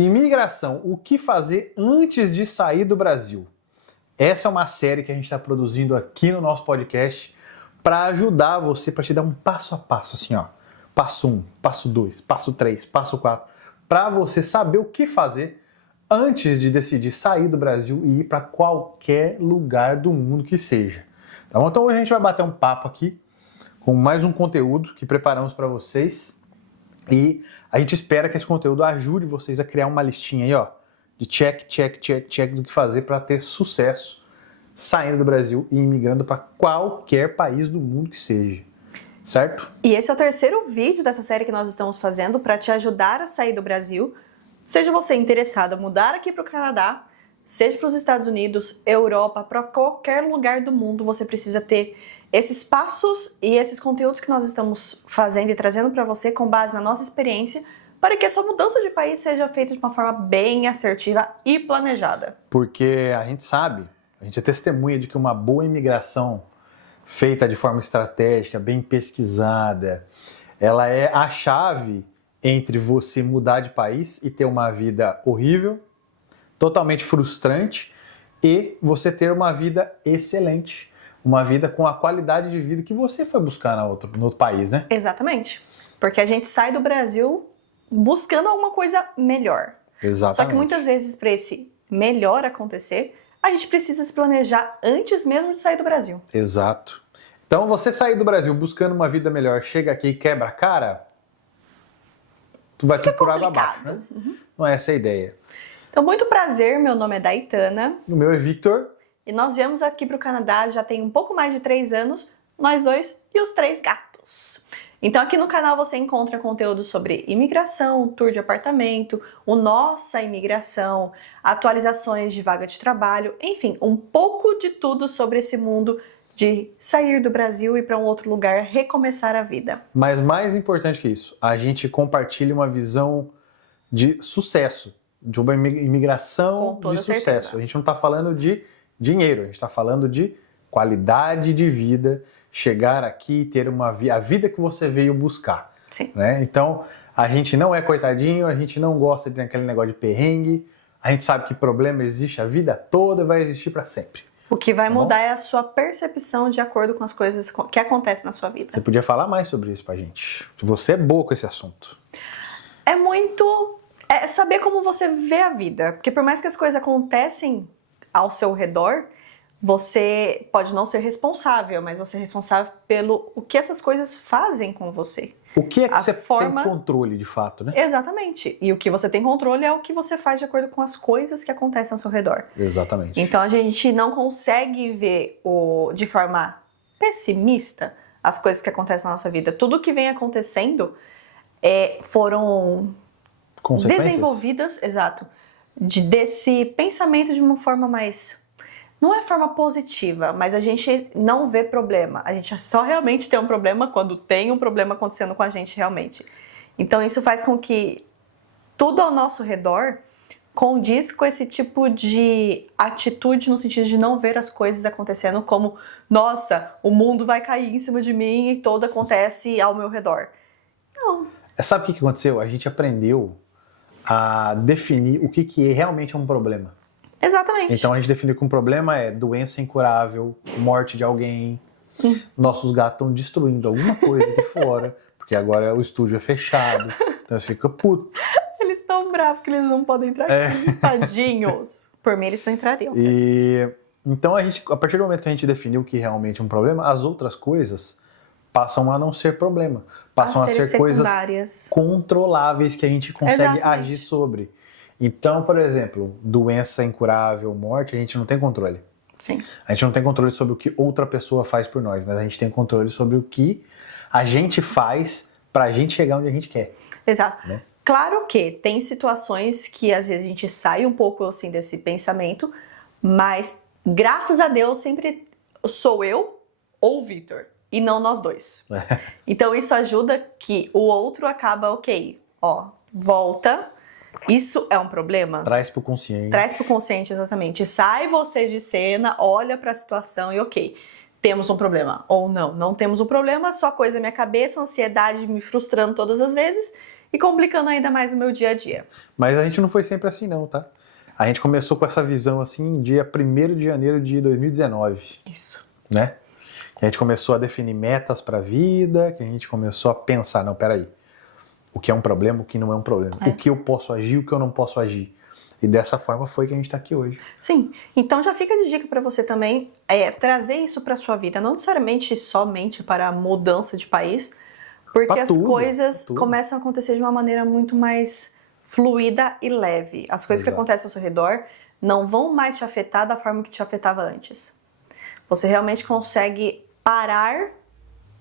Imigração, o que fazer antes de sair do Brasil? Essa é uma série que a gente está produzindo aqui no nosso podcast para ajudar você, para te dar um passo a passo, assim, ó. Passo 1, passo 2, passo 3, passo 4, para você saber o que fazer antes de decidir sair do Brasil e ir para qualquer lugar do mundo que seja. Tá bom? Então hoje a gente vai bater um papo aqui com mais um conteúdo que preparamos para vocês e a gente espera que esse conteúdo ajude vocês a criar uma listinha aí, ó, de check do que fazer para ter sucesso saindo do Brasil e imigrando para qualquer país do mundo que seja. Certo? E esse é o terceiro vídeo dessa série que nós estamos fazendo para te ajudar a sair do Brasil. Seja você interessado a mudar aqui para o Canadá, seja para os Estados Unidos, Europa, para qualquer lugar do mundo, você precisa ter esses passos e esses conteúdos que nós estamos fazendo e trazendo para você com base na nossa experiência, para que essa mudança de país seja feita de uma forma bem assertiva e planejada. Porque a gente sabe, a gente é testemunha de que uma boa imigração feita de forma estratégica, bem pesquisada, ela é a chave entre você mudar de país e ter uma vida horrível, totalmente frustrante, e você ter uma vida excelente, uma vida com a qualidade de vida que você foi buscar no outro país, né? Exatamente. Porque a gente sai do Brasil buscando alguma coisa melhor. Exatamente. Só que muitas vezes, para esse melhor acontecer, a gente precisa se planejar antes mesmo de sair do Brasil. Exato. Então, você sair do Brasil buscando uma vida melhor, chega aqui e quebra a cara, tu vai tudo por água abaixo, né? Uhum. Não é essa a ideia. Então, muito prazer, meu nome é Daitana. O meu é Victor. E nós viemos aqui para o Canadá já tem um pouco mais de 3 anos, nós dois e os 3 gatos. Então aqui no canal você encontra conteúdo sobre imigração, tour de apartamento, o Nossa Imigração, atualizações de vaga de trabalho, enfim, um pouco de tudo sobre esse mundo de sair do Brasil e ir para um outro lugar, recomeçar a vida. Mas mais importante que isso, a gente compartilha uma visão de sucesso, de uma imigração de sucesso. Certeza. A gente não está falando de dinheiro, a gente está falando de qualidade de vida, chegar aqui e ter a vida que você veio buscar. Sim. Né? Então, a gente não é coitadinho, a gente não gosta de aquele negócio de perrengue, a gente sabe que problema existe a vida toda e vai existir para sempre. O que vai mudar é a sua percepção de acordo com as coisas que acontecem na sua vida. Você podia falar mais sobre isso pra gente. Você é boa com esse assunto. É muito... É saber como você vê a vida. Porque por mais que as coisas acontecem ao seu redor, você pode não ser responsável, mas você é responsável pelo o que essas coisas fazem com você. O que é que você tem controle de fato, né? Exatamente. E o que você tem controle é o que você faz de acordo com as coisas que acontecem ao seu redor. Exatamente. Então a gente não consegue ver de forma pessimista as coisas que acontecem na nossa vida. Tudo que vem acontecendo foram desenvolvidas, exato, desse pensamento de uma forma mais... Não é forma positiva, mas a gente não vê problema. A gente só realmente tem um problema quando tem um problema acontecendo com a gente realmente. Então isso faz com que tudo ao nosso redor condiz com esse tipo de atitude no sentido de não ver as coisas acontecendo como, nossa, o mundo vai cair em cima de mim e tudo acontece ao meu redor. Não. Sabe o que aconteceu? A gente aprendeu a definir o que realmente é um problema. Exatamente. Então a gente definiu que um problema é doença incurável, morte de alguém, nossos gatos estão destruindo alguma coisa aqui fora, porque agora o estúdio é fechado, então você fica puto. Eles estão bravos que eles não podem entrar aqui, tadinhos. Por mim eles só entrariam. Então a partir do momento que a gente definiu que realmente é um problema, as outras coisas passam a não ser problema, passam a ser coisas controláveis que a gente consegue agir sobre. Então, por exemplo, doença incurável, morte, a gente não tem controle. Sim. A gente não tem controle sobre o que outra pessoa faz por nós, mas a gente tem controle sobre o que a gente faz pra gente chegar onde a gente quer. Exato. Né? Claro que tem situações que às vezes a gente sai um pouco assim desse pensamento, mas graças a Deus sempre sou eu ou o Victor, e não nós dois. Então isso ajuda que o outro acaba, volta... Isso é um problema? Traz pro consciente. Traz pro consciente, exatamente. Sai você de cena, olha pra situação e temos um problema. Ou não temos um problema, só coisa na minha cabeça, ansiedade me frustrando todas as vezes. e complicando ainda mais o meu dia a dia. Mas a gente não foi sempre assim não, tá? A gente começou com essa visão assim dia 1º de janeiro de 2019. Isso. Né? Que a gente começou a definir metas para a vida, que a gente começou a pensar, não, peraí, o que é um problema, o que não é um problema, o que eu posso agir, o que eu não posso agir. E dessa forma foi que a gente está aqui hoje. Sim, então já fica de dica para você também trazer isso para sua vida, não necessariamente somente para a mudança de país, porque Pra as tudo, coisas tudo. começam a acontecer de uma maneira muito mais fluida e leve. As coisas que Exato. acontecem ao seu redor não vão mais te afetar da forma que te afetava antes. Você realmente consegue parar,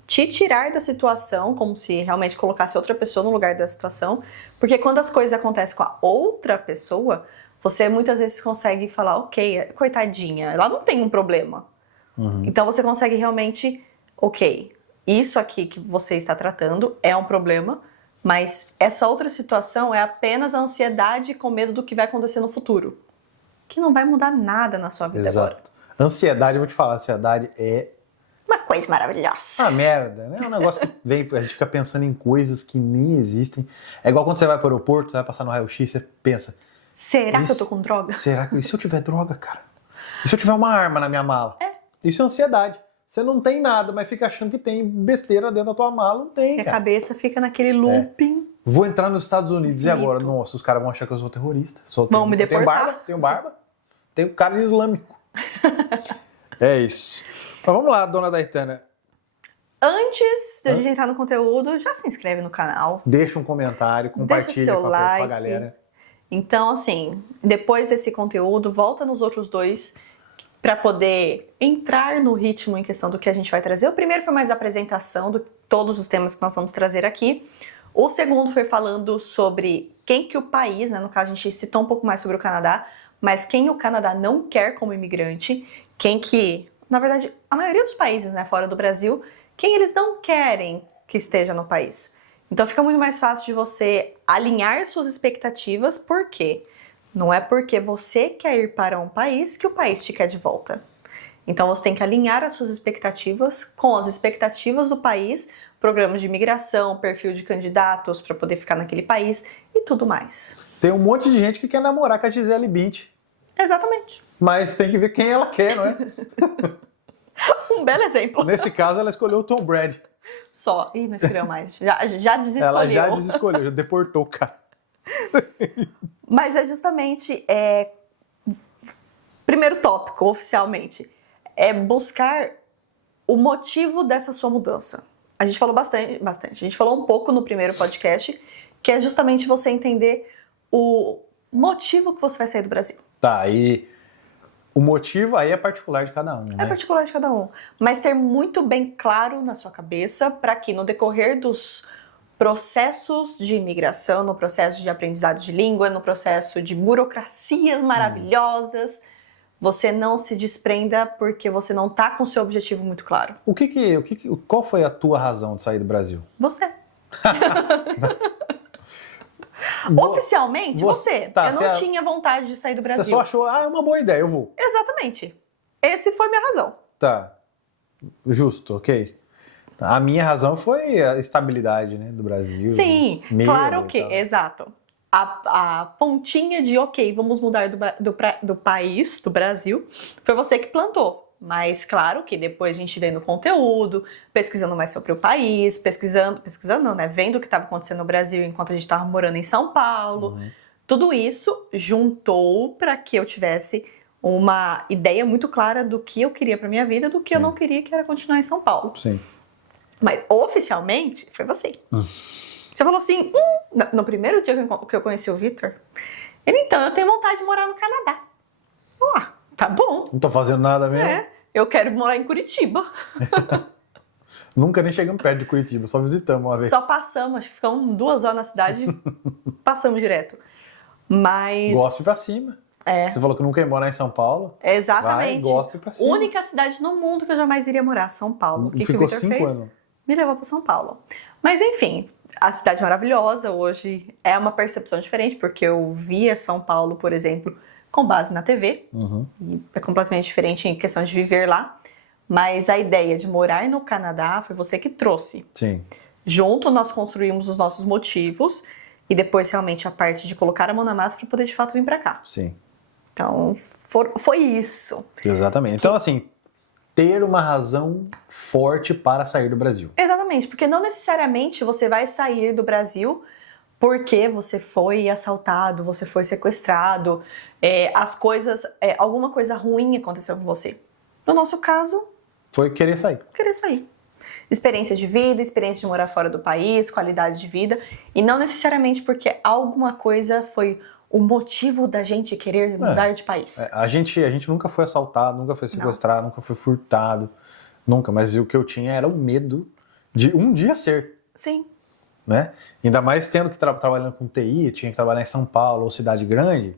te tirar da situação, como se realmente colocasse outra pessoa no lugar da situação, porque quando as coisas acontecem com a outra pessoa, você muitas vezes consegue falar, ok, coitadinha, ela não tem um problema. Então você consegue realmente, ok, isso aqui que você está tratando é um problema, mas essa outra situação é apenas a ansiedade com medo do que vai acontecer no futuro, que não vai mudar nada na sua vida agora. Exato. Ansiedade, eu vou te falar, ansiedade é Uma coisa maravilhosa. uma merda, né? É um negócio que vem, a gente fica pensando em coisas que nem existem. É igual quando você vai para o aeroporto, você vai passar no raio-x, você pensa, Será que eu tô com droga? será que... E se eu tiver droga, cara? E se eu tiver uma arma na minha mala? Isso é ansiedade. Você não tem nada, mas fica achando que tem besteira dentro da tua mala. Não tem, E a cara. cabeça fica naquele looping. Vou entrar nos Estados Unidos Infinito. e agora? Nossa, os caras vão achar que eu sou terrorista. Vão me deportar. Tenho barba, tenho cara de islâmico. É isso. Então vamos lá, dona Daitana. Antes de a gente entrar no conteúdo, já se inscreve no canal. Deixa um comentário, compartilha seu com a like. galera. Então, assim, depois desse conteúdo, volta nos outros dois para poder entrar no ritmo em questão do que a gente vai trazer. O primeiro foi mais a apresentação de todos os temas que nós vamos trazer aqui. O segundo foi falando sobre quem que o país, né, no caso a gente citou um pouco mais sobre o Canadá, mas quem o Canadá não quer como imigrante, quem que, na verdade, a maioria dos países, né, fora do Brasil, quem eles não querem que esteja no país. Então fica muito mais fácil de você alinhar suas expectativas, por quê? Não é porque você quer ir para um país que o país te quer de volta. Então você tem que alinhar as suas expectativas com as expectativas do país, programas de imigração, perfil de candidatos para poder ficar naquele país e tudo mais. Tem um monte de gente que quer namorar com a Gisele Bündchen, Exatamente. mas tem que ver quem ela quer, não é? Um belo exemplo. Nesse caso, ela escolheu o Tom Brady. Só. Ih, não escolheu mais. Já desescolheu. Ela já desescolheu, já deportou o cara. Mas é justamente... Primeiro tópico, oficialmente, é buscar o motivo dessa sua mudança. A gente falou bastante. A gente falou um pouco no primeiro podcast, que é justamente você entender o motivo que você vai sair do Brasil. Tá, e o motivo aí é particular de cada um, né? É particular de cada um. Mas ter muito bem claro na sua cabeça para que no decorrer dos processos de imigração, no processo de aprendizado de língua, no processo de burocracias maravilhosas, você não se desprenda porque você não tá com o seu objetivo muito claro. Qual foi a tua razão de sair do Brasil? Você. Oficialmente, você. Tá, eu não tinha vontade de sair do Brasil. Você só achou, é uma boa ideia, eu vou. Exatamente. Esse foi minha razão. Tá, justo, ok. A minha razão foi a estabilidade, né, do Brasil. Sim, medo claro e que, tal. exato. A pontinha de, ok, vamos mudar do país, do Brasil, foi você que plantou. Mas claro que depois a gente vendo conteúdo, pesquisando mais sobre o país, pesquisando não, né? Vendo o que estava acontecendo no Brasil enquanto a gente estava morando em São Paulo. Tudo isso juntou para que eu tivesse uma ideia muito clara do que eu queria para minha vida, do que eu não queria, que era continuar em São Paulo. Sim. Mas oficialmente foi você. Você falou assim, no primeiro dia que eu conheci o Vitor, ele, então, eu tenho vontade de morar no Canadá. Tá bom. Não tô fazendo nada mesmo. Eu quero morar em Curitiba. Nunca nem chegamos perto de Curitiba, só visitamos uma vez. Só passamos, acho que ficamos 2 horas na cidade e passamos direto. Mas... Gospe pra cima. Você falou que nunca ia morar em São Paulo. Exatamente. Vai, gospe pra cima. Única cidade no mundo que eu jamais iria morar, São Paulo. O que Ficou o Vitor 5 fez? anos. Me levou para São Paulo. Mas enfim, a cidade maravilhosa hoje é uma percepção diferente, porque eu via São Paulo, por exemplo, com base na TV. E é completamente diferente em questão de viver lá. Mas a ideia de morar no Canadá foi você que trouxe. Sim. Junto nós construímos os nossos motivos, e depois realmente a parte de colocar a mão na massa para poder de fato vir para cá. Sim. Então, foi isso. Exatamente. Então, assim, ter uma razão forte para sair do Brasil. Exatamente, porque não necessariamente você vai sair do Brasil porque você foi assaltado, você foi sequestrado, alguma coisa ruim aconteceu com você. No nosso caso, foi querer sair. Querer sair. Experiência de vida, experiência de morar fora do país, qualidade de vida, e não necessariamente porque alguma coisa foi o motivo da gente querer mudar de país. A gente nunca foi assaltado, nunca foi sequestrado, nunca foi furtado, nunca, mas o que eu tinha era o medo de um dia ser. Sim. Né? Ainda mais tendo que trabalhando com TI, tinha que trabalhar em São Paulo ou cidade grande,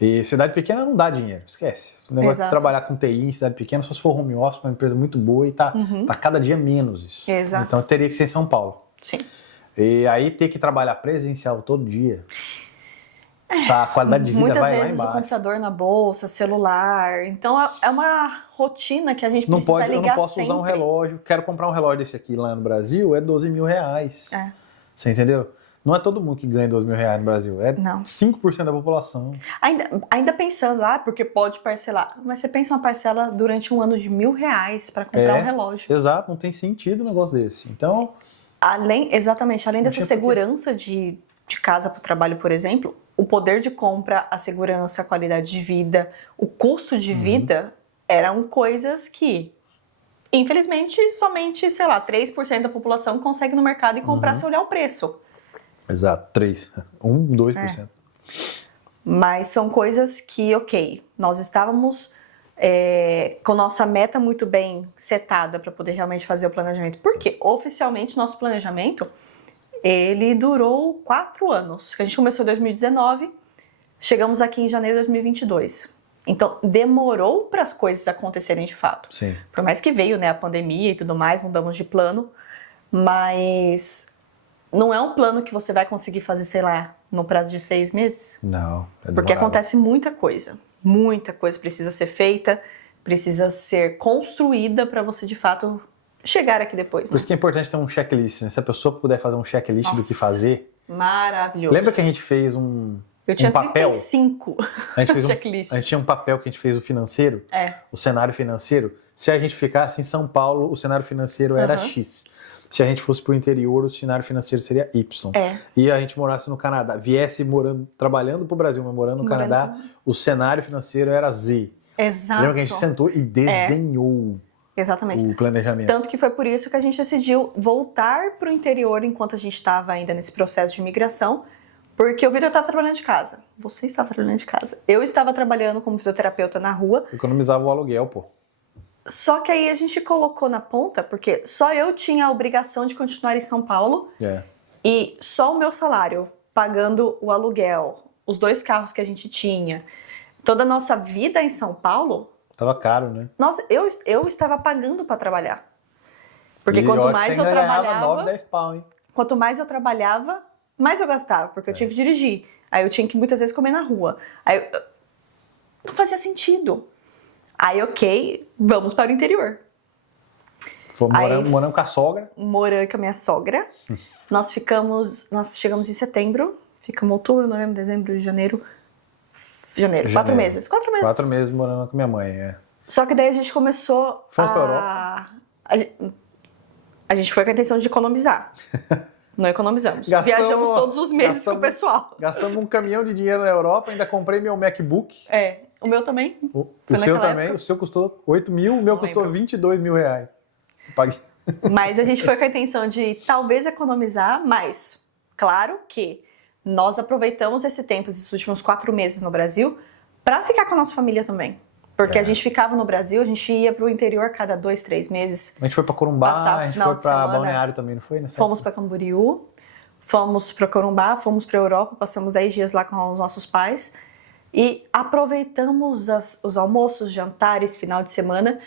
e cidade pequena não dá dinheiro, esquece. O negócio de trabalhar com TI em cidade pequena, só se for home office, uma empresa muito boa e tá cada dia menos isso. Exato. Então teria que ser em São Paulo. Sim. E aí ter que trabalhar presencial todo dia, a qualidade de vida vai lá embaixo. Muitas vezes o computador na bolsa, celular, então é uma rotina que a gente precisa ligar sempre. Eu não posso usar um relógio, quero comprar um relógio desse aqui lá no Brasil, é 12 mil reais. Você entendeu? Não é todo mundo que ganha 12 mil reais no Brasil, é 5% da população. Ainda pensando, porque pode parcelar, mas você pensa uma parcela durante um ano de R$1.000 para comprar um relógio. Exato, não tem sentido um negócio desse. Então... Além dessa segurança de casa para o trabalho, por exemplo, o poder de compra, a segurança, a qualidade de vida, o custo de vida eram coisas que, infelizmente, somente, 3% da população consegue no mercado e comprar sem olhar o preço. Exato, 3%. 2%. Mas são coisas que, nós estávamos com nossa meta muito bem setada para poder realmente fazer o planejamento. Porque, oficialmente, nosso planejamento, ele durou 4 anos. A gente começou em 2019, chegamos aqui em janeiro de 2022. Então, demorou para as coisas acontecerem de fato. Sim. Por mais que veio a pandemia e tudo mais, mudamos de plano, mas não é um plano que você vai conseguir fazer, no prazo de 6 meses. Não, porque acontece muita coisa precisa ser feita, precisa ser construída para você, de fato, chegar aqui depois. Por isso que é importante ter um checklist, né? Se a pessoa puder fazer um checklist do que fazer... Maravilhoso. Lembra que a gente fez um Eu tinha papel? 35 checklists. A gente tinha um papel que a gente fez o financeiro, o cenário financeiro. Se a gente ficasse em São Paulo, o cenário financeiro era X. Se a gente fosse pro interior, o cenário financeiro seria Y. E a gente morasse no Canadá, viesse trabalhando pro Brasil, mas morando no Canadá, o cenário financeiro era Z. Exato. Lembra que a gente sentou e desenhou o planejamento. Tanto que foi por isso que a gente decidiu voltar pro interior enquanto a gente estava ainda nesse processo de imigração, porque o Vitor estava trabalhando de casa. Você estava trabalhando de casa. Eu estava trabalhando como fisioterapeuta na rua. Economizava o aluguel, pô. Só que aí a gente colocou na ponta, porque só eu tinha a obrigação de continuar em São Paulo e só o meu salário, pagando o aluguel, os 2 carros que a gente tinha, toda a nossa vida em São Paulo... Tava caro, né? Nossa, eu estava pagando para trabalhar. Porque quanto mais eu trabalhava... 9, 10 pau, hein? Quanto mais eu trabalhava, mais eu gastava, porque eu tinha que dirigir. Aí eu tinha que muitas vezes comer na rua. Aí não fazia sentido. Aí, vamos para o interior. Morando com a sogra. Morando com a minha sogra. Nós chegamos em setembro, ficamos outubro, novembro, dezembro, janeiro. 4 meses. 4 meses. 4 meses morando com minha mãe, Só que daí a gente começou Fomos pra Europa. A gente foi com a intenção de economizar. Não economizamos. Viajamos todos os meses com o pessoal. Gastamos um caminhão de dinheiro na Europa, ainda comprei meu MacBook. O meu também. O seu também. O seu custou 8 mil, o meu custou 22 mil reais. Paguei. Mas a gente foi com a intenção de talvez economizar, mas claro que nós aproveitamos esse tempo, esses últimos 4 meses no Brasil, para ficar com a nossa família também. Porque a gente ficava no Brasil, a gente ia pro interior cada 2, 3 meses. A gente foi pra Corumbá, a gente foi pra Balneário também, não foi? Fomos pra Camboriú, fomos pra Corumbá, fomos pra Europa, passamos 10 dias lá com os nossos pais. E aproveitamos os almoços, jantares, final de semana,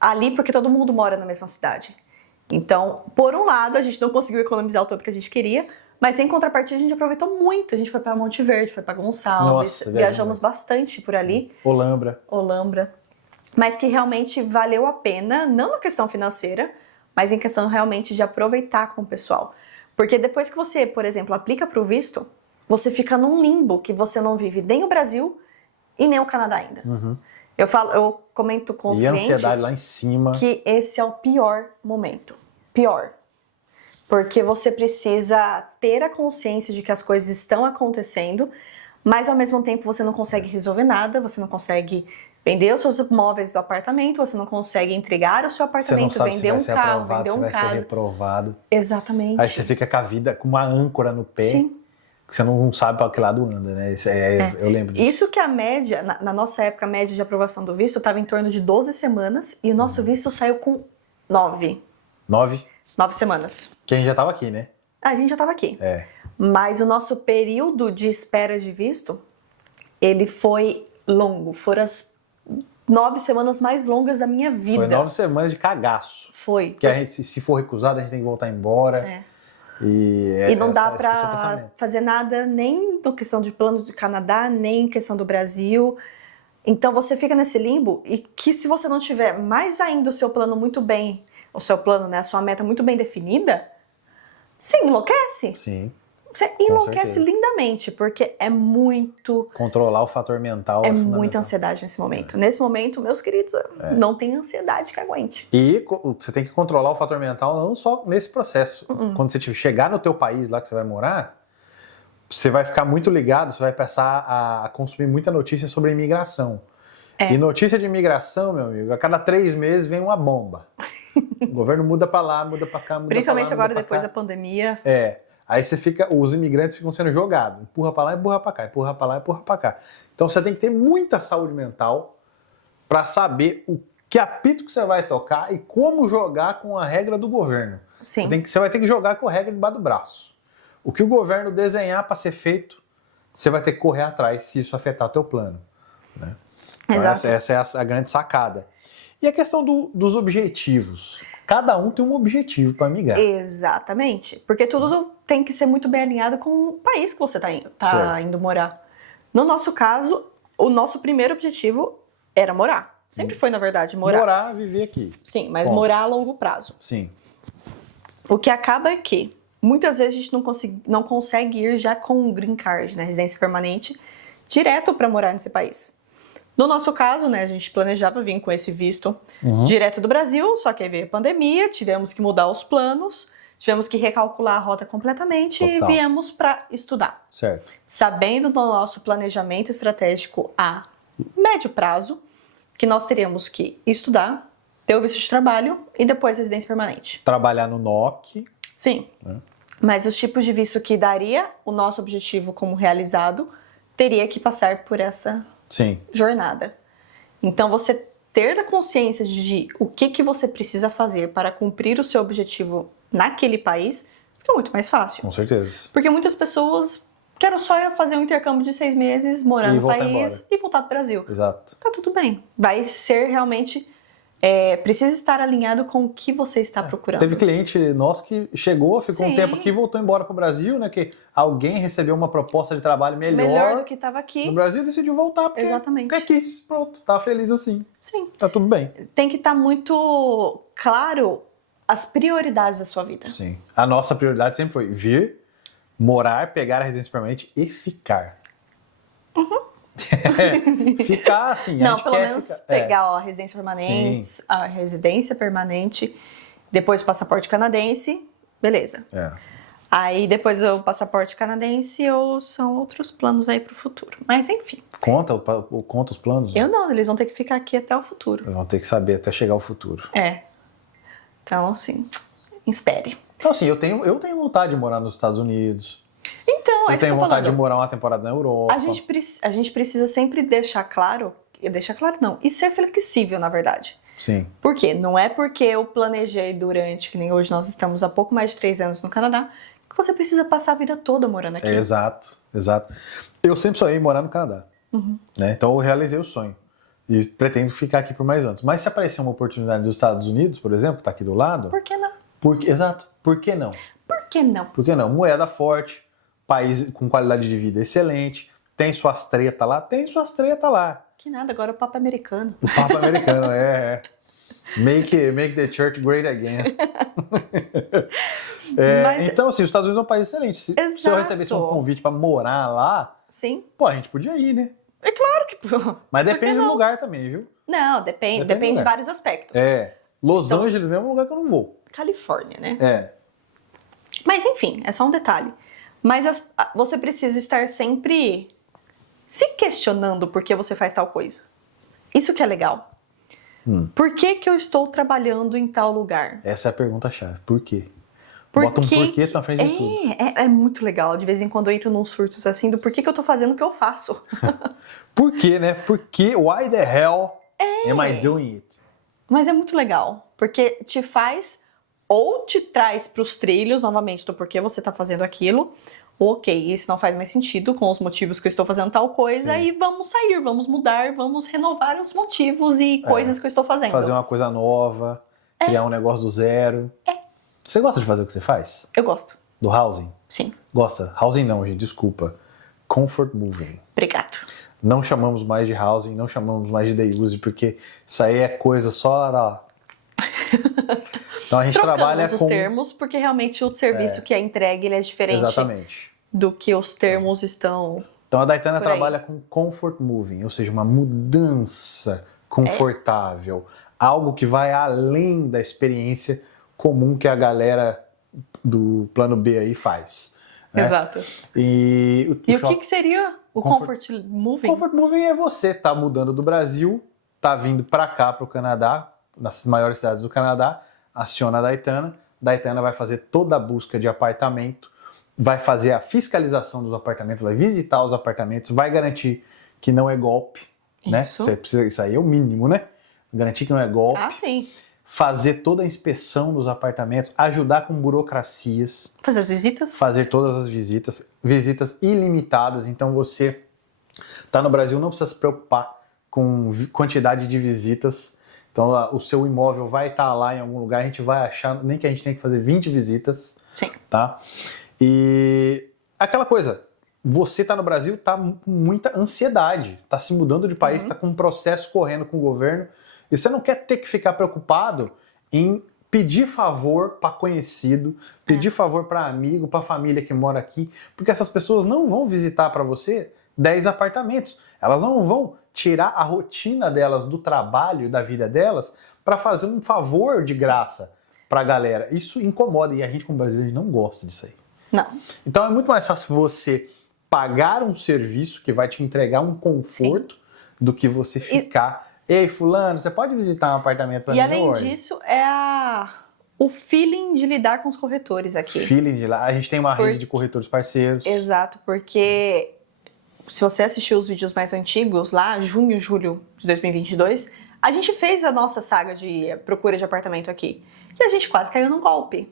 ali porque todo mundo mora na mesma cidade. Então, por um lado, a gente não conseguiu economizar o tanto que a gente queria, mas em contrapartida a gente aproveitou muito. A gente foi para Monte Verde, foi para Gonçalves, viajamos bastante por ali. Olambra. Mas que realmente valeu a pena, não na questão financeira, mas em questão realmente de aproveitar com o pessoal. Porque depois que você, por exemplo, aplica para o visto, você fica num limbo que você não vive nem o Brasil e nem o Canadá ainda. Eu comento com os clientes... E a ansiedade lá em cima. Que esse é o pior momento. Pior. Porque você precisa ter a consciência de que as coisas estão acontecendo, mas ao mesmo tempo você não consegue resolver nada, você não consegue vender os seus móveis do apartamento, você não consegue entregar o seu apartamento, vender um carro, vender um carro. Você vai ser reprovado. Exatamente. Aí você fica com a vida com uma âncora no pé. Sim. Que você não sabe para que lado anda, né? Eu lembro disso. Isso que a média, na nossa época, a média de aprovação do visto estava em torno de 12 semanas e o nosso visto saiu com 9. 9 semanas. Quem já estava aqui, né? A gente já estava aqui. É. Mas o nosso período de espera de visto, ele foi longo. Foram as 9 semanas mais longas da minha vida. Foi 9 semanas de cagaço. Foi. Que a gente, se for recusado, a gente tem que voltar embora. É. E não dá pra fazer nada, nem na questão de plano do Canadá, nem questão do Brasil. Então você fica nesse limbo e que se você não tiver mais ainda o seu plano muito bem, o seu plano, né, a sua meta muito bem definida, você enlouquece. Sim. Você enlouquece lindamente, porque é muito... Controlar o fator mental é muita ansiedade nesse momento. Nesse momento, meus queridos, não tem ansiedade que aguente. E você tem que controlar o fator mental não só nesse processo. Quando você chegar no teu país lá que você vai morar, você vai ficar muito ligado, você vai passar a consumir muita notícia sobre imigração. E notícia de imigração, meu amigo, a cada 3 meses vem uma bomba. O governo muda pra lá, muda pra cá, muda Principalmente pra lá, agora, depois da pandemia. Aí os imigrantes ficam sendo jogados. Empurra pra lá, empurra pra cá, empurra pra lá, empurra pra cá. Então você tem que ter muita saúde mental pra saber o que apito que você vai tocar e como jogar com a regra do governo. Sim. Você vai ter que jogar com a regra debaixo do braço. O que o governo desenhar pra ser feito, você vai ter que correr atrás se isso afetar o teu plano. Né? Então essa é a grande sacada. E a questão dos objetivos. Cada um tem um objetivo para migrar. Exatamente. Porque tudo tem que ser muito bem alinhado com o país que você está indo morar. No nosso caso, o nosso primeiro objetivo era morar. Sempre foi, na verdade, morar. Morar, viver aqui. Sim, mas morar a longo prazo. Sim. O que acaba é que muitas vezes a gente não consegue ir já com um green card, né, residência permanente, direto para morar nesse país. No nosso caso, né, a gente planejava vir com esse visto direto do Brasil, só que aí veio a pandemia, tivemos que mudar os planos, tivemos que recalcular a rota completamente e viemos para estudar. Certo. Sabendo do nosso planejamento estratégico a médio prazo, que nós teríamos que estudar, ter o visto de trabalho e depois residência permanente. Trabalhar no NOC. Sim. Mas os tipos de visto que daria o nosso objetivo como realizado, teria que passar por essa... Sim. jornada. Então, você ter a consciência de o que você precisa fazer para cumprir o seu objetivo naquele país fica muito mais fácil. Com certeza. Porque muitas pessoas querem só fazer um intercâmbio de 6 meses, morar no país e voltar para o Brasil. Exato. Tá tudo bem. Vai ser realmente... precisa estar alinhado com o que você está procurando. Teve cliente nosso que chegou, ficou um tempo aqui e voltou embora para o Brasil, né? Que alguém recebeu uma proposta de trabalho melhor do que estava aqui. No Brasil, decidiu voltar porque quis, pronto, tá feliz assim. Sim. Tá tudo bem. Tem que estar muito claro as prioridades da sua vida. Sim. A nossa prioridade sempre foi vir, morar, pegar a residência permanente e ficar. Ficar assim, não, pelo menos pegar a residência permanente, a residência permanente, depois o passaporte canadense, beleza. Aí depois o passaporte canadense ou são outros planos aí pro futuro. Mas enfim. Conta os planos? Eu não, eles vão ter que ficar aqui até o futuro. Vão ter que saber até chegar ao futuro. Então, assim, espere. Então, assim, eu tenho vontade de morar nos Estados Unidos. Então, eu tenho vontade de morar uma temporada na Europa. A gente precisa sempre deixar claro não, e ser flexível, na verdade. Sim. Por quê? Não é porque eu planejei durante, que nem hoje nós estamos há pouco mais de 3 anos no Canadá, que você precisa passar a vida toda morando aqui. Exato. Eu sempre sonhei em morar no Canadá. Né? Então eu realizei o sonho. E pretendo ficar aqui por mais anos. Mas se aparecer uma oportunidade dos Estados Unidos, por exemplo, tá aqui do lado... Por que não? Exato. Por que não? Por que não? Por que não? Moeda forte, país com qualidade de vida excelente, tem suas tretas lá? Tem suas tretas lá. Que nada, agora o Papa é americano. O Papa americano, Make the church great again. Mas- Então, assim, os Estados Unidos é um país excelente. Se eu Exato. recebesse um convite pra morar lá, Sim, pô, a gente podia ir, né? é claro que... Mas Por que depende do não? lugar também, viu? Não, Depende depende do de lugar. vários aspectos. Los Então- Angeles mesmo é um lugar que eu não vou. Califórnia, né? É. Mas enfim, é só um detalhe. Mas você precisa estar sempre se questionando por que você faz tal coisa. Isso que é legal. Por que que eu estou trabalhando em tal lugar? Essa é a pergunta-chave. Por quê? Por Bota um que- porquê na frente de tudo. É muito legal. De vez em quando eu entro num surtos assim do porquê que eu tô fazendo o que eu faço. Por quê, né? Por quê? Why the hell am I doing it? Mas é muito legal, porque te faz ou te traz pros trilhos novamente do porquê você tá fazendo aquilo. Ok, isso não faz mais sentido com os motivos que eu estou fazendo tal coisa, Sim. e vamos sair, vamos mudar, vamos renovar os motivos e coisas que eu estou fazendo. Fazer uma coisa nova, criar um negócio do zero. Você gosta de fazer o que você faz? Eu gosto, Do housing? sim. Gosta? Housing não, gente, desculpa. Comfort moving. Obrigado. Não chamamos mais de housing, não chamamos mais de day use, porque isso aí é coisa só da... Então a gente trabalha Trocamos os com... termos, porque realmente o serviço que é entregue ele é diferente Exatamente. do que os termos estão... Então a Daytana Por aí. trabalha com comfort moving, ou seja, uma mudança confortável. Algo que vai além da experiência comum que a galera do plano B aí faz. Né? Exato. E E o que seria o comfort moving? Comfort moving é você tá mudando do Brasil, tá vindo para cá, para o Canadá, nas maiores cidades do Canadá, aciona a Daytana. Daytana vai fazer toda a busca de apartamento, vai fazer a fiscalização dos apartamentos, vai visitar os apartamentos, vai garantir que não é golpe, né? Isso. Isso aí é o mínimo, né? Garantir que não é golpe. Ah, sim. Fazer toda a inspeção dos apartamentos, ajudar com burocracias, Fazer as visitas? fazer todas as visitas ilimitadas. Então você tá no Brasil, não precisa se preocupar com quantidade de visitas. Então o seu imóvel vai estar lá em algum lugar, a gente vai achar, nem que a gente tenha que fazer 20 visitas, Sim. tá? E aquela coisa, você tá no Brasil, tá com muita ansiedade, tá se mudando de país, tá com um processo correndo com o governo, e você não quer ter que ficar preocupado em pedir favor para conhecido, pedir favor para amigo, para família que mora aqui, porque essas pessoas não vão visitar para você 10 apartamentos. Elas não vão tirar a rotina delas do trabalho, da vida delas, para fazer um favor de graça para a galera. Isso incomoda e a gente como brasileiro não gosta disso aí. Não. Então é muito mais fácil você pagar um serviço que vai te entregar um conforto do que você ficar... Ei, fulano, você pode visitar um apartamento para mim E além hoje? disso, é o feeling de lidar com os corretores aqui. Feeling de lá. A gente tem uma rede de corretores parceiros. Exato, porque se você assistiu os vídeos mais antigos, lá, junho, julho de 2022, a gente fez a nossa saga de procura de apartamento aqui. E a gente quase caiu num golpe.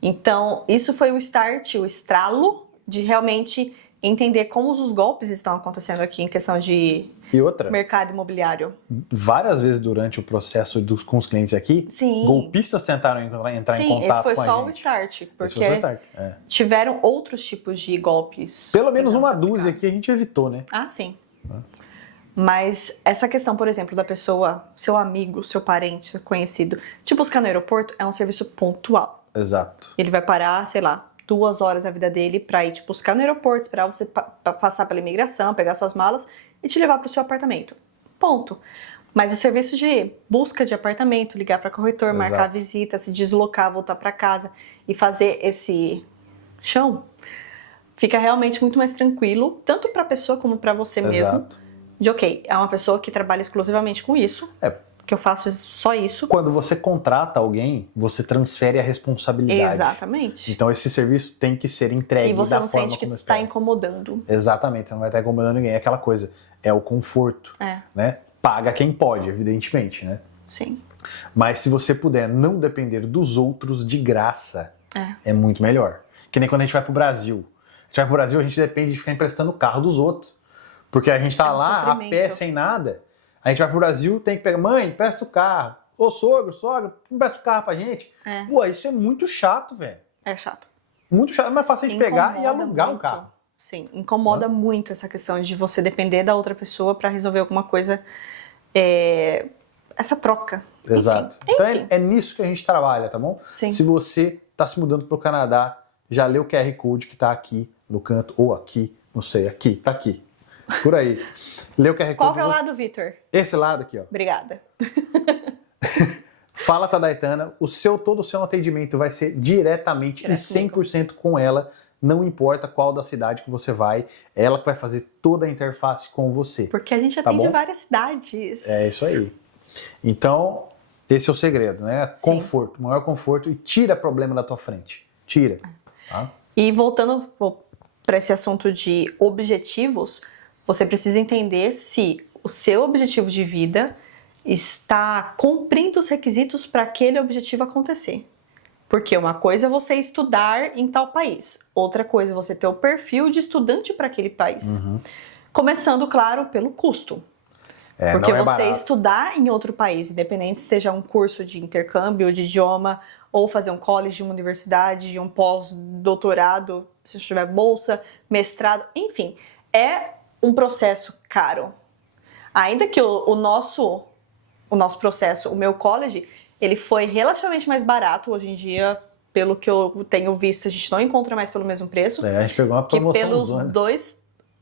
Então, isso foi o start, o estralo de realmente entender como os golpes estão acontecendo aqui em questão de E outra, mercado imobiliário. várias vezes durante o processo com os clientes aqui, Sim. golpistas tentaram entrar em Sim, contato esse foi com a só o gente. start, Esse foi só o porque start. É. tiveram outros tipos de golpes. Pelo menos tentando uma se aplicar. dúzia aqui a gente evitou, né? Ah, sim. Mas essa questão, por exemplo, da pessoa, seu amigo, seu parente, seu conhecido, te buscar no aeroporto é um serviço pontual. Exato. Ele vai parar, sei lá, 2 horas da vida dele pra ir te buscar no aeroporto, esperar você passar pela imigração, pegar suas malas e te levar pro seu apartamento. Ponto. Mas o serviço de busca de apartamento, ligar pra corretor, marcar a Exato. visita, se deslocar, voltar pra casa e fazer esse chão, fica realmente muito mais tranquilo, tanto pra pessoa como pra você mesmo. Exato. De ok, é uma pessoa que trabalha exclusivamente com isso, É, que eu faço só isso. quando você contrata alguém, você transfere a responsabilidade. Exatamente. Então esse serviço tem que ser entregue E você da não forma sente que como está espera. incomodando. Exatamente, você não vai estar incomodando ninguém. É aquela coisa, é o conforto, É, né? Paga quem pode, evidentemente, né? sim. Mas se você puder não depender dos outros de graça, é muito melhor. Que nem quando a gente vai pro Brasil. A gente vai pro Brasil, a gente depende de ficar emprestando o carro dos outros. Porque a gente tá É um lá a sofrimento. pé sem nada. A gente vai pro Brasil, tem que pegar, mãe, empresta o carro. Ô sogro, sogra, empresta o carro pra gente. É. Pô, isso é muito chato, velho. É chato. Muito chato. É mais fácil a gente pegar e Incomoda alugar um muito. carro. Sim, incomoda muito essa questão de você depender da outra pessoa pra resolver alguma coisa. Essa troca. Exato. Enfim. Então é nisso que a gente trabalha, tá bom? Sim. Se você está se mudando para o Canadá, já lê o QR Code que está aqui no canto, ou aqui, não sei, aqui, tá aqui, por aí. Lê o QR Code. Qual que é o lado, Vitor? Esse lado aqui, ó. Obrigada. Fala com a Daytana, todo o seu atendimento vai ser diretamente e 100% com ela, não importa qual da cidade que você vai, ela que vai fazer toda a interface com você. Porque a gente atende várias cidades. É isso aí. Então, esse é o segredo, né? Sim. Conforto, maior conforto e tira problema da tua frente. Tira. Tá? E voltando para esse assunto de objetivos, você precisa entender se o seu objetivo de vida está cumprindo os requisitos para aquele objetivo acontecer. Porque uma coisa é você estudar em tal país, outra coisa é você ter o perfil de estudante para aquele país. Uhum. Começando, claro, pelo custo. Porque não é você barato. estudar em outro país, independente se seja um curso de intercâmbio, de idioma, ou fazer um college, uma universidade, um pós-doutorado, se tiver bolsa, mestrado, enfim, é um processo caro. Ainda que o nosso processo, o meu college, ele foi relativamente mais barato hoje em dia, pelo que eu tenho visto, a gente não encontra mais pelo mesmo preço. A gente pegou uma promoção que pelos zona.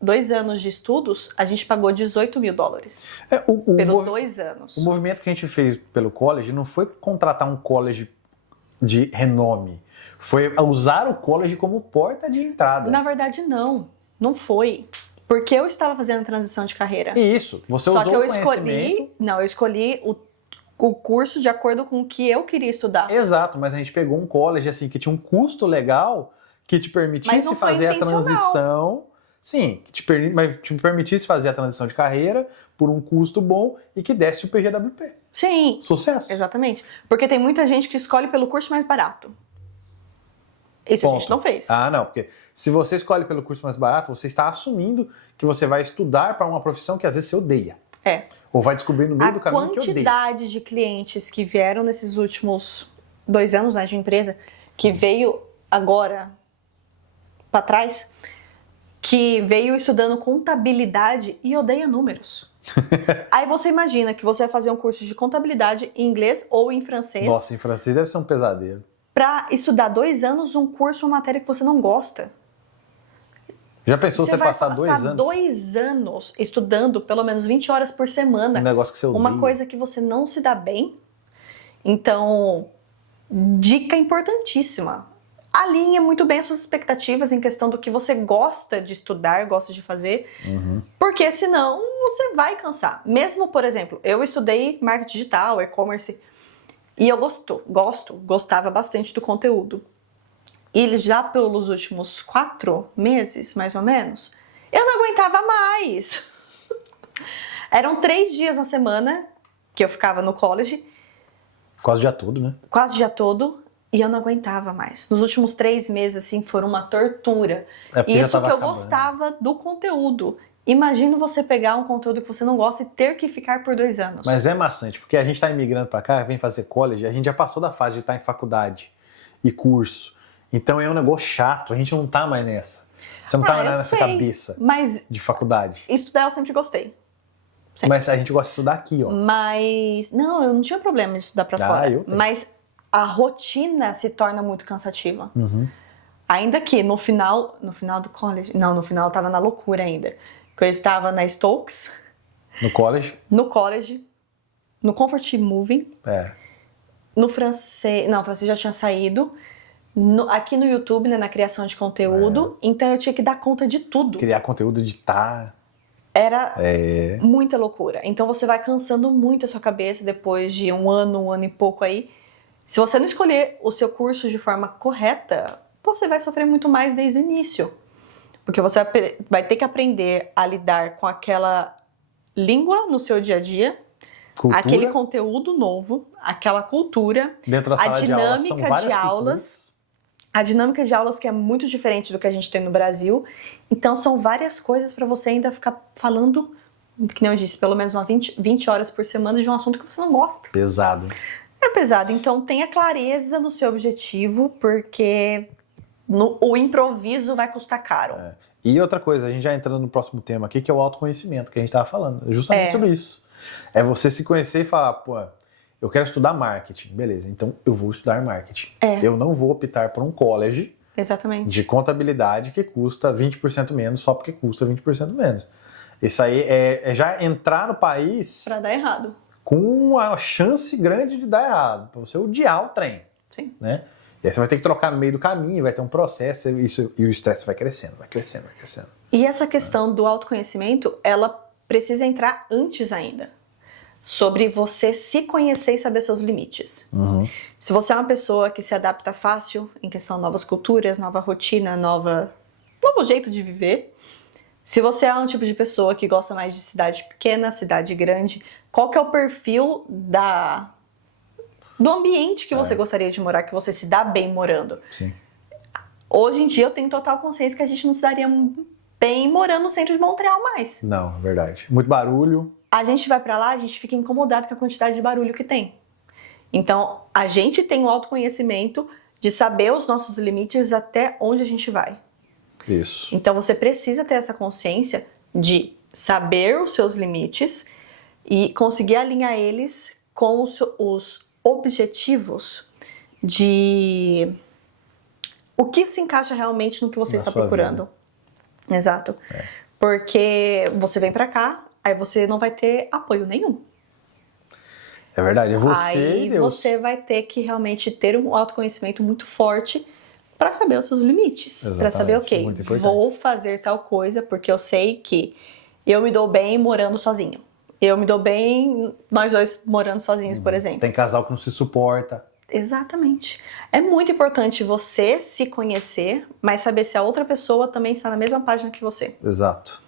2 anos de estudos, a gente pagou $18 mil. Pelos 2 anos. O movimento que a gente fez pelo college não foi contratar um college de renome, foi usar o college como porta de entrada. Na verdade, não foi. Porque eu estava fazendo a transição de carreira. Isso, você Só usou que eu o conhecimento. eu escolhi o curso de acordo com o que eu queria estudar. Exato, mas a gente pegou um college assim que tinha um custo legal que te permitisse fazer a transição. Sim, que te permitisse fazer a transição de carreira por um custo bom e que desse o PGWP. Sim. Sucesso. Exatamente. Porque tem muita gente que escolhe pelo curso mais barato. Isso Ponto. a gente não fez. Ah, não, porque se você escolhe pelo curso mais barato, você está assumindo que você vai estudar para uma profissão que às vezes você odeia. É. Ou vai descobrir no meio do caminho que odeia. A quantidade de clientes que vieram nesses últimos 2 anos, né, de empresa, que veio agora para trás, que veio estudando contabilidade e odeia números. Aí você imagina que você vai fazer um curso de contabilidade em inglês ou em francês. Nossa, em francês deve ser um pesadelo. Para estudar 2 anos um curso, uma matéria que você não gosta. Já pensou você passar 2 anos? 2 anos estudando pelo menos 20 horas por semana. Um negócio que você odeia. Uma coisa que você não se dá bem. Então, dica importantíssima. Alinhe muito bem as suas expectativas em questão do que você gosta de estudar, gosta de fazer. Uhum. Porque senão você vai cansar. Mesmo, por exemplo, eu estudei marketing digital, e-commerce. E eu gostava bastante do conteúdo. E já pelos últimos 4 meses, mais ou menos, eu não aguentava mais. Eram 3 dias na semana que eu ficava no college. Quase o dia todo, né? Quase o dia todo. E eu não aguentava mais. Nos últimos 3 meses, assim, foram uma tortura. Isso que eu gostava do conteúdo. Imagina você pegar um conteúdo que você não gosta e ter que ficar por 2 anos. Mas é maçante, porque a gente tá imigrando pra cá, vem fazer college, a gente já passou da fase de estar em faculdade e curso. Então é um negócio chato, a gente não tá mais nessa. Você não tá mais nessa cabeça de faculdade. Estudar eu sempre gostei. Sempre. Mas a gente gosta de estudar aqui, ó. Mas, não, eu não tinha problema de estudar pra fora. Eu tenho. Mas a rotina se torna muito cansativa. Uhum. Ainda que no final do college, no final eu tava na loucura ainda. Que eu estava na Stokes. No college? No college. No Comfort Moving. No francês, não, o francês já tinha saído. Aqui no YouTube, né, na criação de conteúdo. Então eu tinha que dar conta de tudo. Criar conteúdo, editar. Era muita loucura. Então você vai cansando muito a sua cabeça depois de um ano e pouco aí. Se você não escolher o seu curso de forma correta, você vai sofrer muito mais desde o início. Porque você vai ter que aprender a lidar com aquela língua no seu dia a dia, cultura, aquele conteúdo novo, aquela cultura, dentro da sala de aula são várias culturas. A dinâmica de aulas que é muito diferente do que a gente tem no Brasil. Então são várias coisas para você ainda ficar falando, que nem eu disse, pelo menos 20 horas por semana de um assunto que você não gosta. Pesado. É pesado. Então tenha clareza no seu objetivo, porque o improviso vai custar caro. E outra coisa, a gente já entrando no próximo tema aqui, que é o autoconhecimento, que a gente estava falando. Justamente sobre isso. É você se conhecer e falar, pô, eu quero estudar marketing. Beleza, então eu vou estudar marketing. É. Eu não vou optar por um college Exatamente. de contabilidade que custa 20% menos só porque custa 20% menos. Isso aí é já entrar no país Pra dar errado. com a chance grande de dar errado, pra você odiar o trem. Sim. Né? E aí você vai ter que trocar no meio do caminho, vai ter um processo, e o estresse vai crescendo, vai crescendo, vai crescendo. E essa questão do autoconhecimento, ela precisa entrar antes ainda. Sobre você se conhecer e saber seus limites. Uhum. Se você é uma pessoa que se adapta fácil em questão de novas culturas, nova rotina, novo jeito de viver. Se você é um tipo de pessoa que gosta mais de cidade pequena, cidade grande, qual que é o perfil do ambiente que você gostaria de morar, que você se dá bem morando? Sim. Hoje em dia eu tenho total consciência que a gente não se daria bem morando no centro de Montreal mais. Não, é verdade. Muito barulho. A gente vai pra lá, a gente fica incomodado com a quantidade de barulho que tem. Então, a gente tem o autoconhecimento de saber os nossos limites até onde a gente vai. Isso. Então, você precisa ter essa consciência de saber os seus limites e conseguir alinhar eles com os objetivos de o que se encaixa realmente no que você Na está sua procurando. Exato. Porque você vem pra cá, aí você não vai ter apoio nenhum. É verdade, é você Aí e Deus. você vai ter que realmente ter um autoconhecimento muito forte para saber os seus limites. Para saber, ok, muito importante. vou fazer tal coisa porque eu sei que eu me dou bem morando sozinho. Eu me dou bem nós dois morando sozinhos, por exemplo. Tem casal que não se suporta. Exatamente. É muito importante você se conhecer, mas saber se a outra pessoa também está na mesma página que você. Exato.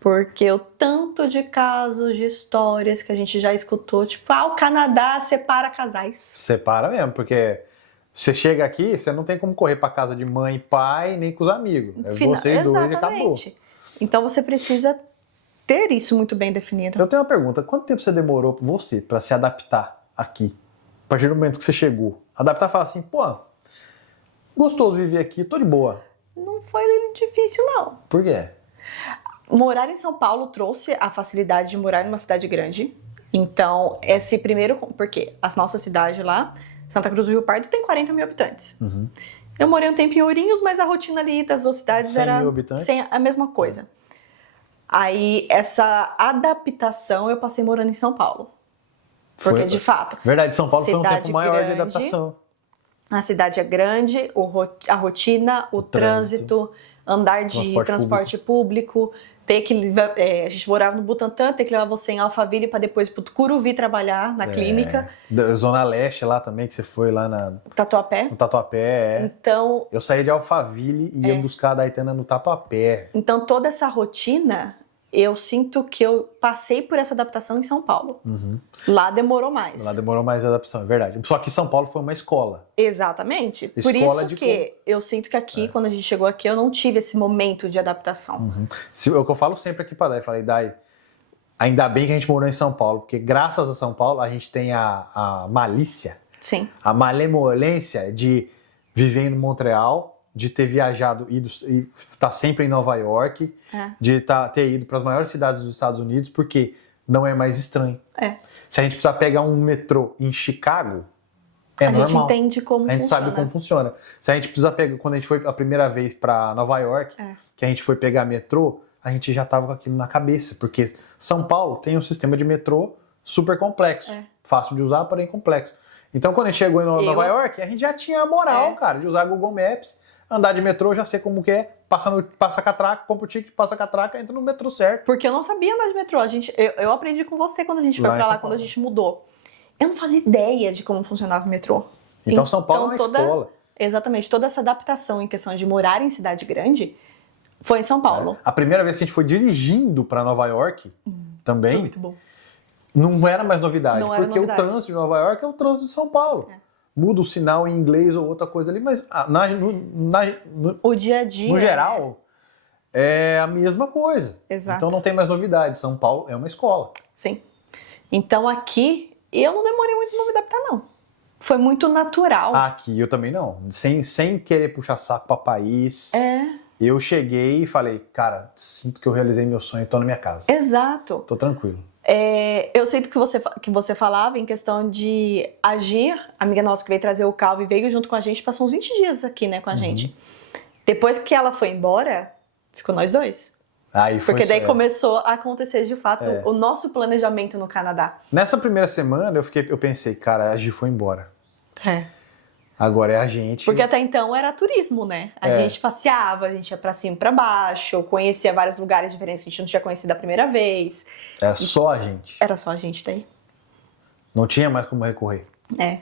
Porque o tanto de casos, de histórias que a gente já escutou, tipo, o Canadá separa casais. Separa mesmo, porque você chega aqui, você não tem como correr pra casa de mãe e pai, nem com os amigos. É vocês dois e acabou. Então você precisa ter isso muito bem definido. Eu tenho uma pergunta, quanto tempo você demorou você pra se adaptar aqui? A partir do momento que você chegou. Adaptar e falar assim, pô, gostoso viver aqui, tô de boa. Não foi difícil, não. Por quê? Morar em São Paulo trouxe a facilidade de morar numa cidade grande. Então, esse primeiro... Porque a nossa cidade lá, Santa Cruz do Rio Pardo, tem 40 mil habitantes. Uhum. Eu morei um tempo em Ourinhos, mas a rotina ali das duas cidades 100 era mil habitantes? a mesma coisa. Aí, essa adaptação eu passei morando em São Paulo. Porque, de fato... Verdade, São Paulo foi um cidade tempo maior de grande, adaptação. A cidade é grande, a rotina, o trânsito, andar de transporte público, ter que a gente morava no Butantã, ter que levar você em Alphaville para depois ir pro Curuvi trabalhar na clínica. Zona Leste lá também, que você foi lá no Tatuapé. Tatuapé, Então, eu saí de Alphaville e ia buscar a Daitana no Tatuapé. Então toda essa rotina, eu sinto que eu passei por essa adaptação em São Paulo. Uhum. Lá demorou mais. Lá demorou mais a adaptação, é verdade. Só que São Paulo foi uma escola. Exatamente. Por Escola isso que eu sinto que aqui, quando a gente chegou aqui, eu não tive esse momento de adaptação. Uhum. É o que eu falo sempre aqui pra Dai. Falei, Dai, ainda bem que a gente morou em São Paulo, porque graças a São Paulo a gente tem a malícia, Sim. a malemolência de viver em Montreal, de ter viajado e estar sempre em Nova York, de ter ido para as maiores cidades dos Estados Unidos, porque não é mais estranho. Se a gente precisar pegar um metrô em Chicago, é normal. A gente entende como funciona. A gente sabe como funciona. Se a gente precisa pegar, quando a gente foi a primeira vez para Nova York, que a gente foi pegar metrô, a gente já estava com aquilo na cabeça, porque São Paulo tem um sistema de metrô super complexo, fácil de usar, porém complexo. Então, quando a gente chegou em Nova York, a gente já tinha a moral, cara, de usar Google Maps, andar de metrô, já sei como que é, passa a catraca, compra o ticket, passa a catraca, entra no metrô certo. Porque eu não sabia andar de metrô. Eu aprendi com você quando a gente foi pra lá, quando a gente mudou. Eu não fazia ideia de como funcionava o metrô. Então São Paulo é uma escola. Exatamente. Toda essa adaptação em questão de morar em cidade grande foi em São Paulo. A primeira vez que a gente foi dirigindo pra Nova York, também, foi muito bom. Não era mais novidade, Não era porque novidade. o trânsito de Nova York é o trânsito de São Paulo. Muda o sinal em inglês ou outra coisa ali, mas o dia a dia, no geral, é a mesma coisa. Exato. Então não tem mais novidade. São Paulo é uma escola. Sim. Então aqui, eu não demorei muito pra me adaptar, não. Foi muito natural. Aqui eu também não. Sem querer puxar saco pra país. Eu cheguei e falei, cara, sinto que eu realizei meu sonho e tô na minha casa. Exato. Tô tranquilo. Eu sei do que você falava em questão de agir. A amiga nossa que veio trazer o Calvi veio junto com a gente, passou uns 20 dias aqui, né, com a gente. Depois que ela foi embora, ficou nós dois. Aí foi Porque daí começou a acontecer de fato o nosso planejamento no Canadá. Nessa primeira semana eu pensei, cara, a Gi foi embora. Agora é a gente. Porque até então era turismo, né? A gente passeava, a gente ia pra cima e pra baixo, conhecia vários lugares diferentes que a gente não tinha conhecido a primeira vez. Era só a gente. Era só a gente daí. Não tinha mais como recorrer.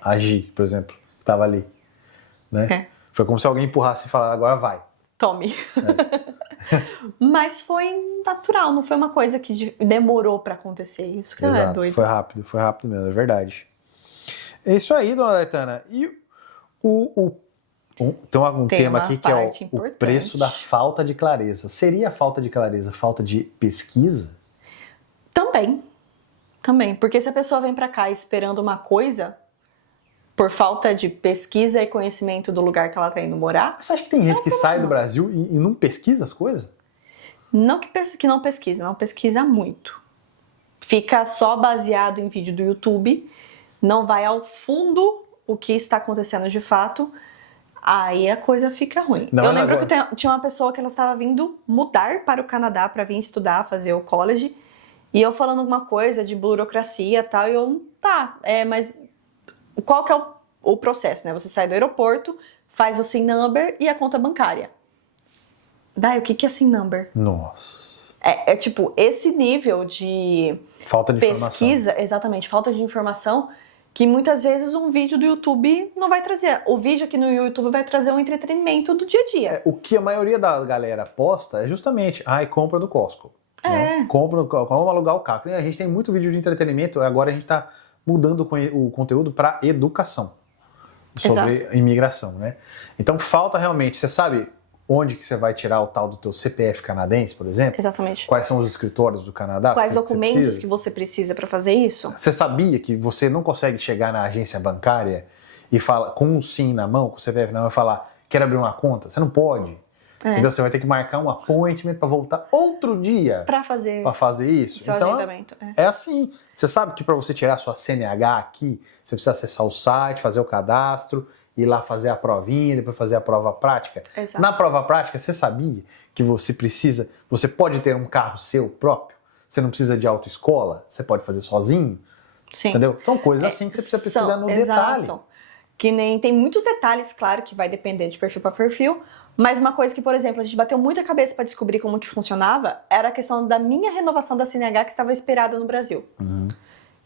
A Gi, por exemplo, que tava ali. Né? Foi como se alguém empurrasse e falasse, agora vai. Tome. Mas foi natural, não foi uma coisa que demorou pra acontecer. Isso que é doido. Foi rápido mesmo, é verdade. É isso aí, dona Laetana. E tem um tema aqui que é o preço da falta de clareza. Seria a falta de clareza falta de pesquisa? Também. Porque se a pessoa vem pra cá esperando uma coisa, por falta de pesquisa e conhecimento do lugar que ela tá indo morar... Você acha que tem gente que sai do Brasil e não pesquisa as coisas? Não que não pesquisa muito. Fica só baseado em vídeo do YouTube, não vai ao fundo o que está acontecendo de fato, aí a coisa fica ruim. Eu lembro que tinha uma pessoa que ela estava vindo mudar para o Canadá para vir estudar, fazer o college, e eu falando alguma coisa de burocracia e tal, e eu, mas qual que é o processo, né? Você sai do aeroporto, faz o SIN number e a conta bancária. O que é SIN number? Nossa. É tipo, esse nível de falta de pesquisa, exatamente, falta de informação, que muitas vezes um vídeo do YouTube não vai trazer. O vídeo aqui no YouTube vai trazer um entretenimento do dia a dia. O que a maioria da galera posta é justamente, compra do Costco. Né? Vamos alugar o carro. A gente tem muito vídeo de entretenimento, agora a gente está mudando o conteúdo para educação sobre imigração, né? Então falta realmente, você sabe onde que você vai tirar o tal do teu CPF canadense, por exemplo? Exatamente. Quais são os escritórios do Canadá? Quais documentos que você precisa para fazer isso? Você sabia que você não consegue chegar na agência bancária e falar com um SIM na mão, com o CPF na mão, e falar, quero abrir uma conta? Você não pode. Entendeu? Você vai ter que marcar um appointment para voltar outro dia para fazer isso. Seu então, agendamento. É assim. Você sabe que para você tirar sua CNH aqui, você precisa acessar o site, fazer o cadastro, ir lá fazer a provinha, depois fazer a prova prática. Exato. Na prova prática, você sabia que você pode ter um carro seu próprio? Você não precisa de autoescola? Você pode fazer sozinho? Sim. Entendeu? São coisas assim que você precisa pesquisar no detalhe. Que nem tem muitos detalhes, claro, que vai depender de perfil para perfil, mas uma coisa que, por exemplo, a gente bateu muita cabeça para descobrir como que funcionava era a questão da minha renovação da CNH que estava expirada no Brasil.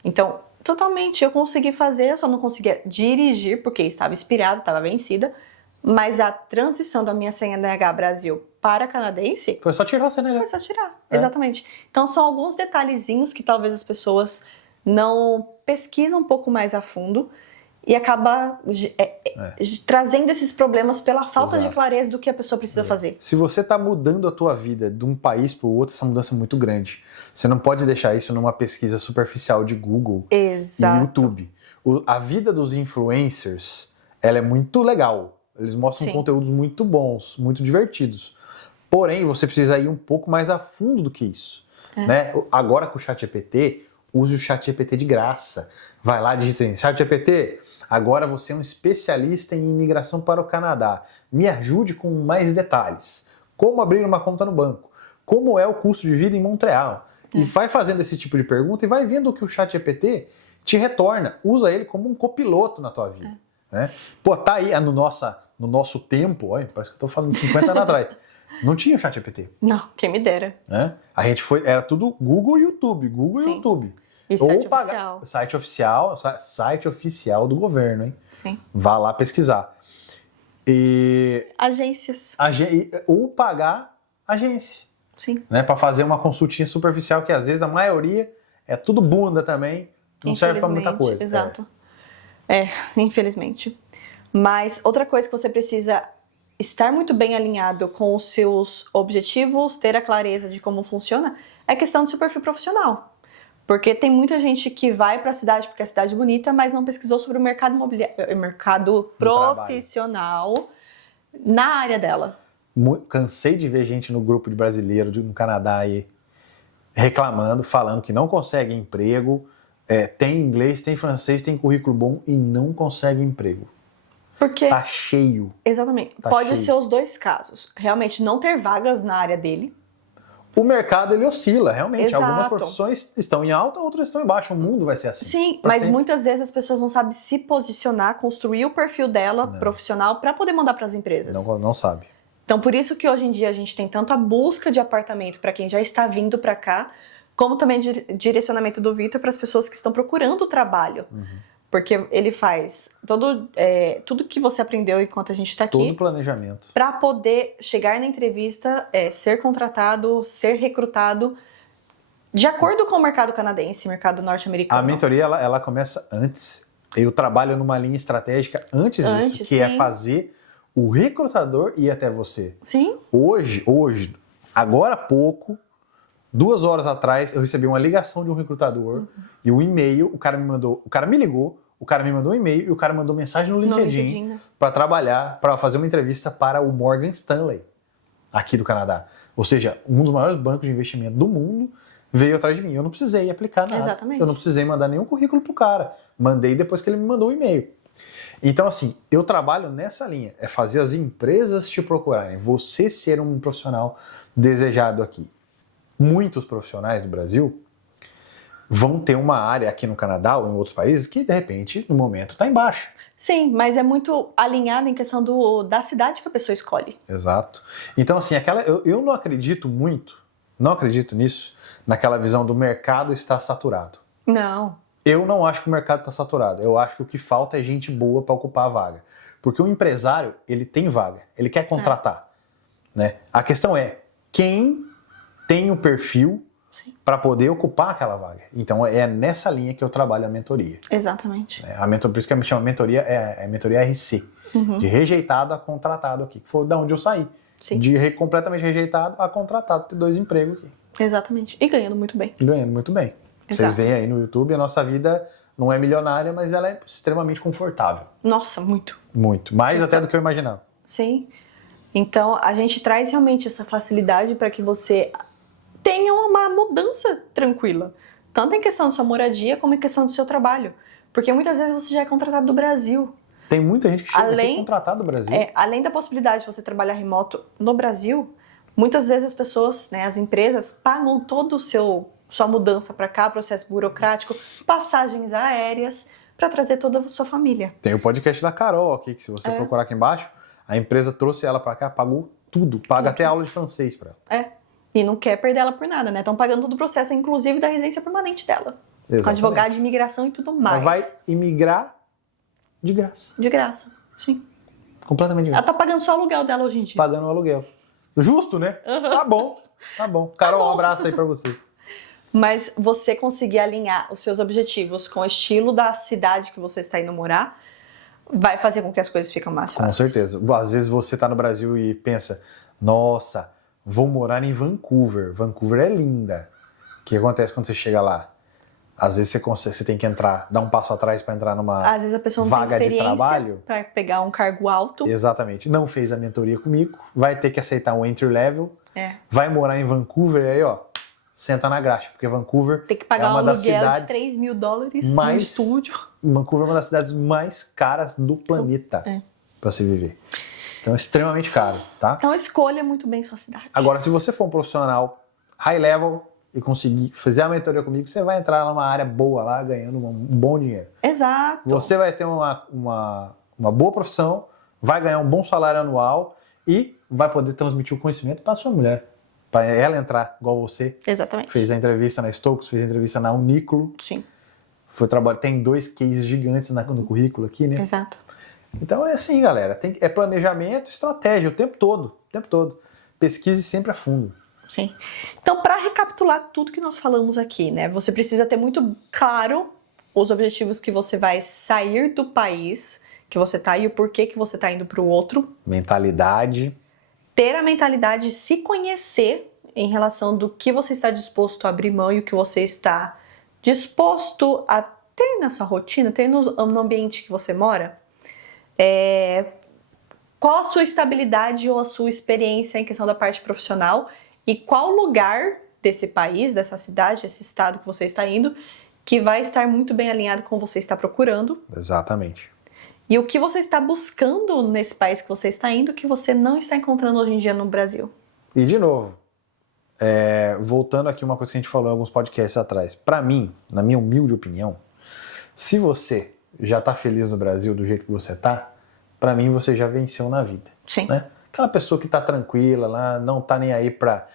Então, totalmente, eu consegui fazer, eu só não conseguia dirigir porque estava expirada, estava vencida, mas a transição da minha CNH Brasil para canadense... Foi só tirar a CNH. Foi só tirar, exatamente. Então, são alguns detalhezinhos que talvez as pessoas não pesquisam um pouco mais a fundo e acaba trazendo esses problemas pela falta de clareza do que a pessoa precisa fazer. Se você está mudando a tua vida de um país para o outro, essa mudança é muito grande. Você não pode deixar isso numa pesquisa superficial de Google e YouTube. A vida dos influencers, ela é muito legal. Eles mostram conteúdos muito bons, muito divertidos. Porém, você precisa ir um pouco mais a fundo do que isso. Né? Agora com o ChatGPT, use o ChatGPT de graça. Vai lá, digita assim, ChatGPT, agora você é um especialista em imigração para o Canadá. Me ajude com mais detalhes. Como abrir uma conta no banco? Como é o custo de vida em Montreal? E vai fazendo esse tipo de pergunta e vai vendo o que o ChatGPT te retorna. Usa ele como um copiloto na tua vida. Né? Pô, tá aí no nosso tempo, olha, parece que eu tô falando de 50 anos atrás. Não tinha o ChatGPT. Não, quem me dera. Né? A gente era tudo Google e YouTube, Google e YouTube. E site oficial. Site oficial do governo, hein? Sim. Vá lá pesquisar. Agências. Ou pagar agência. Sim. Né? Para fazer uma consultinha superficial, que às vezes a maioria é tudo bunda também, não serve para muita coisa. Exato. Infelizmente. Mas outra coisa que você precisa estar muito bem alinhado com os seus objetivos, ter a clareza de como funciona, é a questão do seu perfil profissional. Porque tem muita gente que vai para a cidade porque a cidade é bonita, mas não pesquisou sobre o mercado imobiliário, mercado profissional na área dela. Cansei de ver gente no grupo de brasileiro no Canadá aí reclamando, falando que não consegue emprego, tem inglês, tem francês, tem currículo bom e não consegue emprego. Porque... Tá cheio. Exatamente. Tá Pode cheio. ser os dois casos. Realmente não ter vagas na área dele. O mercado, ele oscila, realmente. Exato. Algumas profissões estão em alta, outras estão em baixa. O mundo vai ser assim. Sim, Pra mas sempre. muitas vezes as pessoas não sabem se posicionar, construir o perfil dela profissional para poder mandar para as empresas. Não sabe. Então, por isso que hoje em dia a gente tem tanto a busca de apartamento para quem já está vindo para cá, como também direcionamento do Vitor para as pessoas que estão procurando trabalho. Porque ele faz tudo que você aprendeu enquanto a gente está aqui. Todo planejamento. Para poder chegar na entrevista, ser contratado, ser recrutado, de acordo com o mercado canadense, mercado norte-americano. A mentoria, ela começa antes. Eu trabalho numa linha estratégica antes disso, que é fazer o recrutador ir até você. Sim. Hoje, agora há pouco, 2 horas atrás, eu recebi uma ligação de um recrutador e o e-mail, o cara me ligou, o cara me mandou um e-mail e o cara mandou mensagem no LinkedIn para trabalhar, para fazer uma entrevista para o Morgan Stanley, aqui do Canadá. Ou seja, um dos maiores bancos de investimento do mundo veio atrás de mim. Eu não precisei aplicar nada. Exatamente. Eu não precisei mandar nenhum currículo pro cara. Mandei depois que ele me mandou o e-mail. Então, assim, eu trabalho nessa linha. É fazer as empresas te procurarem. Você ser um profissional desejado aqui. Muitos profissionais do Brasil vão ter uma área aqui no Canadá ou em outros países que, de repente, no momento, está em baixa. Sim, mas é muito alinhado em questão da cidade que a pessoa escolhe. Exato. Então, assim, eu não acredito nisso, naquela visão do mercado estar saturado. Não. Eu não acho que o mercado está saturado. Eu acho que o que falta é gente boa para ocupar a vaga. Porque o empresário, ele tem vaga, ele quer contratar. Né? A questão é, quem tem o perfil para poder ocupar aquela vaga. Então é nessa linha que eu trabalho a mentoria. Exatamente. Por isso que a gente chama mentoria, é mentoria RC. De rejeitado a contratado aqui. Que foi da onde eu saí. Sim. De completamente rejeitado a contratado, ter 2 empregos aqui. Exatamente. E ganhando muito bem. Ganhando muito bem. Vocês veem aí no YouTube, a nossa vida não é milionária, mas ela é extremamente confortável. Nossa, muito. Muito. Mais até do que eu imaginava. Sim. Então, a gente traz realmente essa facilidade para que você tenha uma mudança tranquila. Tanto em questão da sua moradia, como em questão do seu trabalho. Porque muitas vezes você já é contratado do Brasil. Tem muita gente que chega aqui contratado do Brasil. Além da possibilidade de você trabalhar remoto no Brasil, muitas vezes as pessoas, as empresas, pagam todo o sua mudança para cá, processo burocrático, passagens aéreas, para trazer toda a sua família. Tem o podcast da Carol aqui, que se você procurar aqui embaixo, a empresa trouxe ela para cá, pagou tudo, paga até aula de francês para ela. E não quer perder ela por nada, né? Estão pagando todo o processo, inclusive da residência permanente dela. Exatamente. Com advogado de imigração e tudo mais. Ela vai imigrar de graça. De graça, sim. Completamente de graça. Ela tá pagando só o aluguel dela hoje em dia. Pagando o aluguel. Justo, né? Tá bom. Carol, um abraço aí pra você. Mas você conseguir alinhar os seus objetivos com o estilo da cidade que você está indo morar, vai fazer com que as coisas fiquem mais fáceis. Com certeza. Às vezes você tá no Brasil e pensa, nossa, vou morar em Vancouver. Vancouver é linda. O que acontece quando você chega lá? Às vezes você tem que dar um passo atrás para entrar numa Às vezes a pessoa não vaga tem de trabalho. para pegar um cargo alto. Exatamente. Não fez a mentoria comigo, vai ter que aceitar um entry level, vai morar em Vancouver e aí, ó, senta na graxa, porque Vancouver tem que pagar uma um das aluguel cidades de $3.000 no estúdio. Vancouver é uma das cidades mais caras do planeta para se viver. Então é extremamente caro, tá? Então escolha muito bem sua cidade. Agora, se você for um profissional high level e conseguir fazer a mentoria comigo, você vai entrar numa área boa lá, ganhando um bom dinheiro. Exato. Você vai ter uma boa profissão, vai ganhar um bom salário anual e vai poder transmitir o conhecimento para sua mulher. Para ela entrar igual você. Exatamente. Fez a entrevista na Stokes, fez a entrevista na Uniclo. Sim. Foi trabalhar, tem 2 cases gigantes no currículo aqui, né? Exato. Então é assim, galera. É planejamento, estratégia o tempo todo. Pesquise sempre a fundo. Sim. Então, para recapitular tudo que nós falamos aqui, né? Você precisa ter muito claro os objetivos que você vai sair do país que você tá e o porquê que você tá indo para o outro. Mentalidade. Ter a mentalidade de se conhecer em relação do que você está disposto a abrir mão e o que você está disposto a ter na sua rotina, ter no ambiente que você mora. Qual a sua estabilidade ou a sua experiência em questão da parte profissional e qual lugar desse país, dessa cidade, esse estado que você está indo, que vai estar muito bem alinhado com o que você está procurando. Exatamente. E o que você está buscando nesse país que você está indo, que você não está encontrando hoje em dia no Brasil. E de novo, voltando aqui uma coisa que a gente falou em alguns podcasts atrás. Para mim, na minha humilde opinião, se você já tá feliz no Brasil do jeito que você tá, para mim você já venceu na vida. Sim. Né? Aquela pessoa que tá tranquila lá, não tá nem aí pra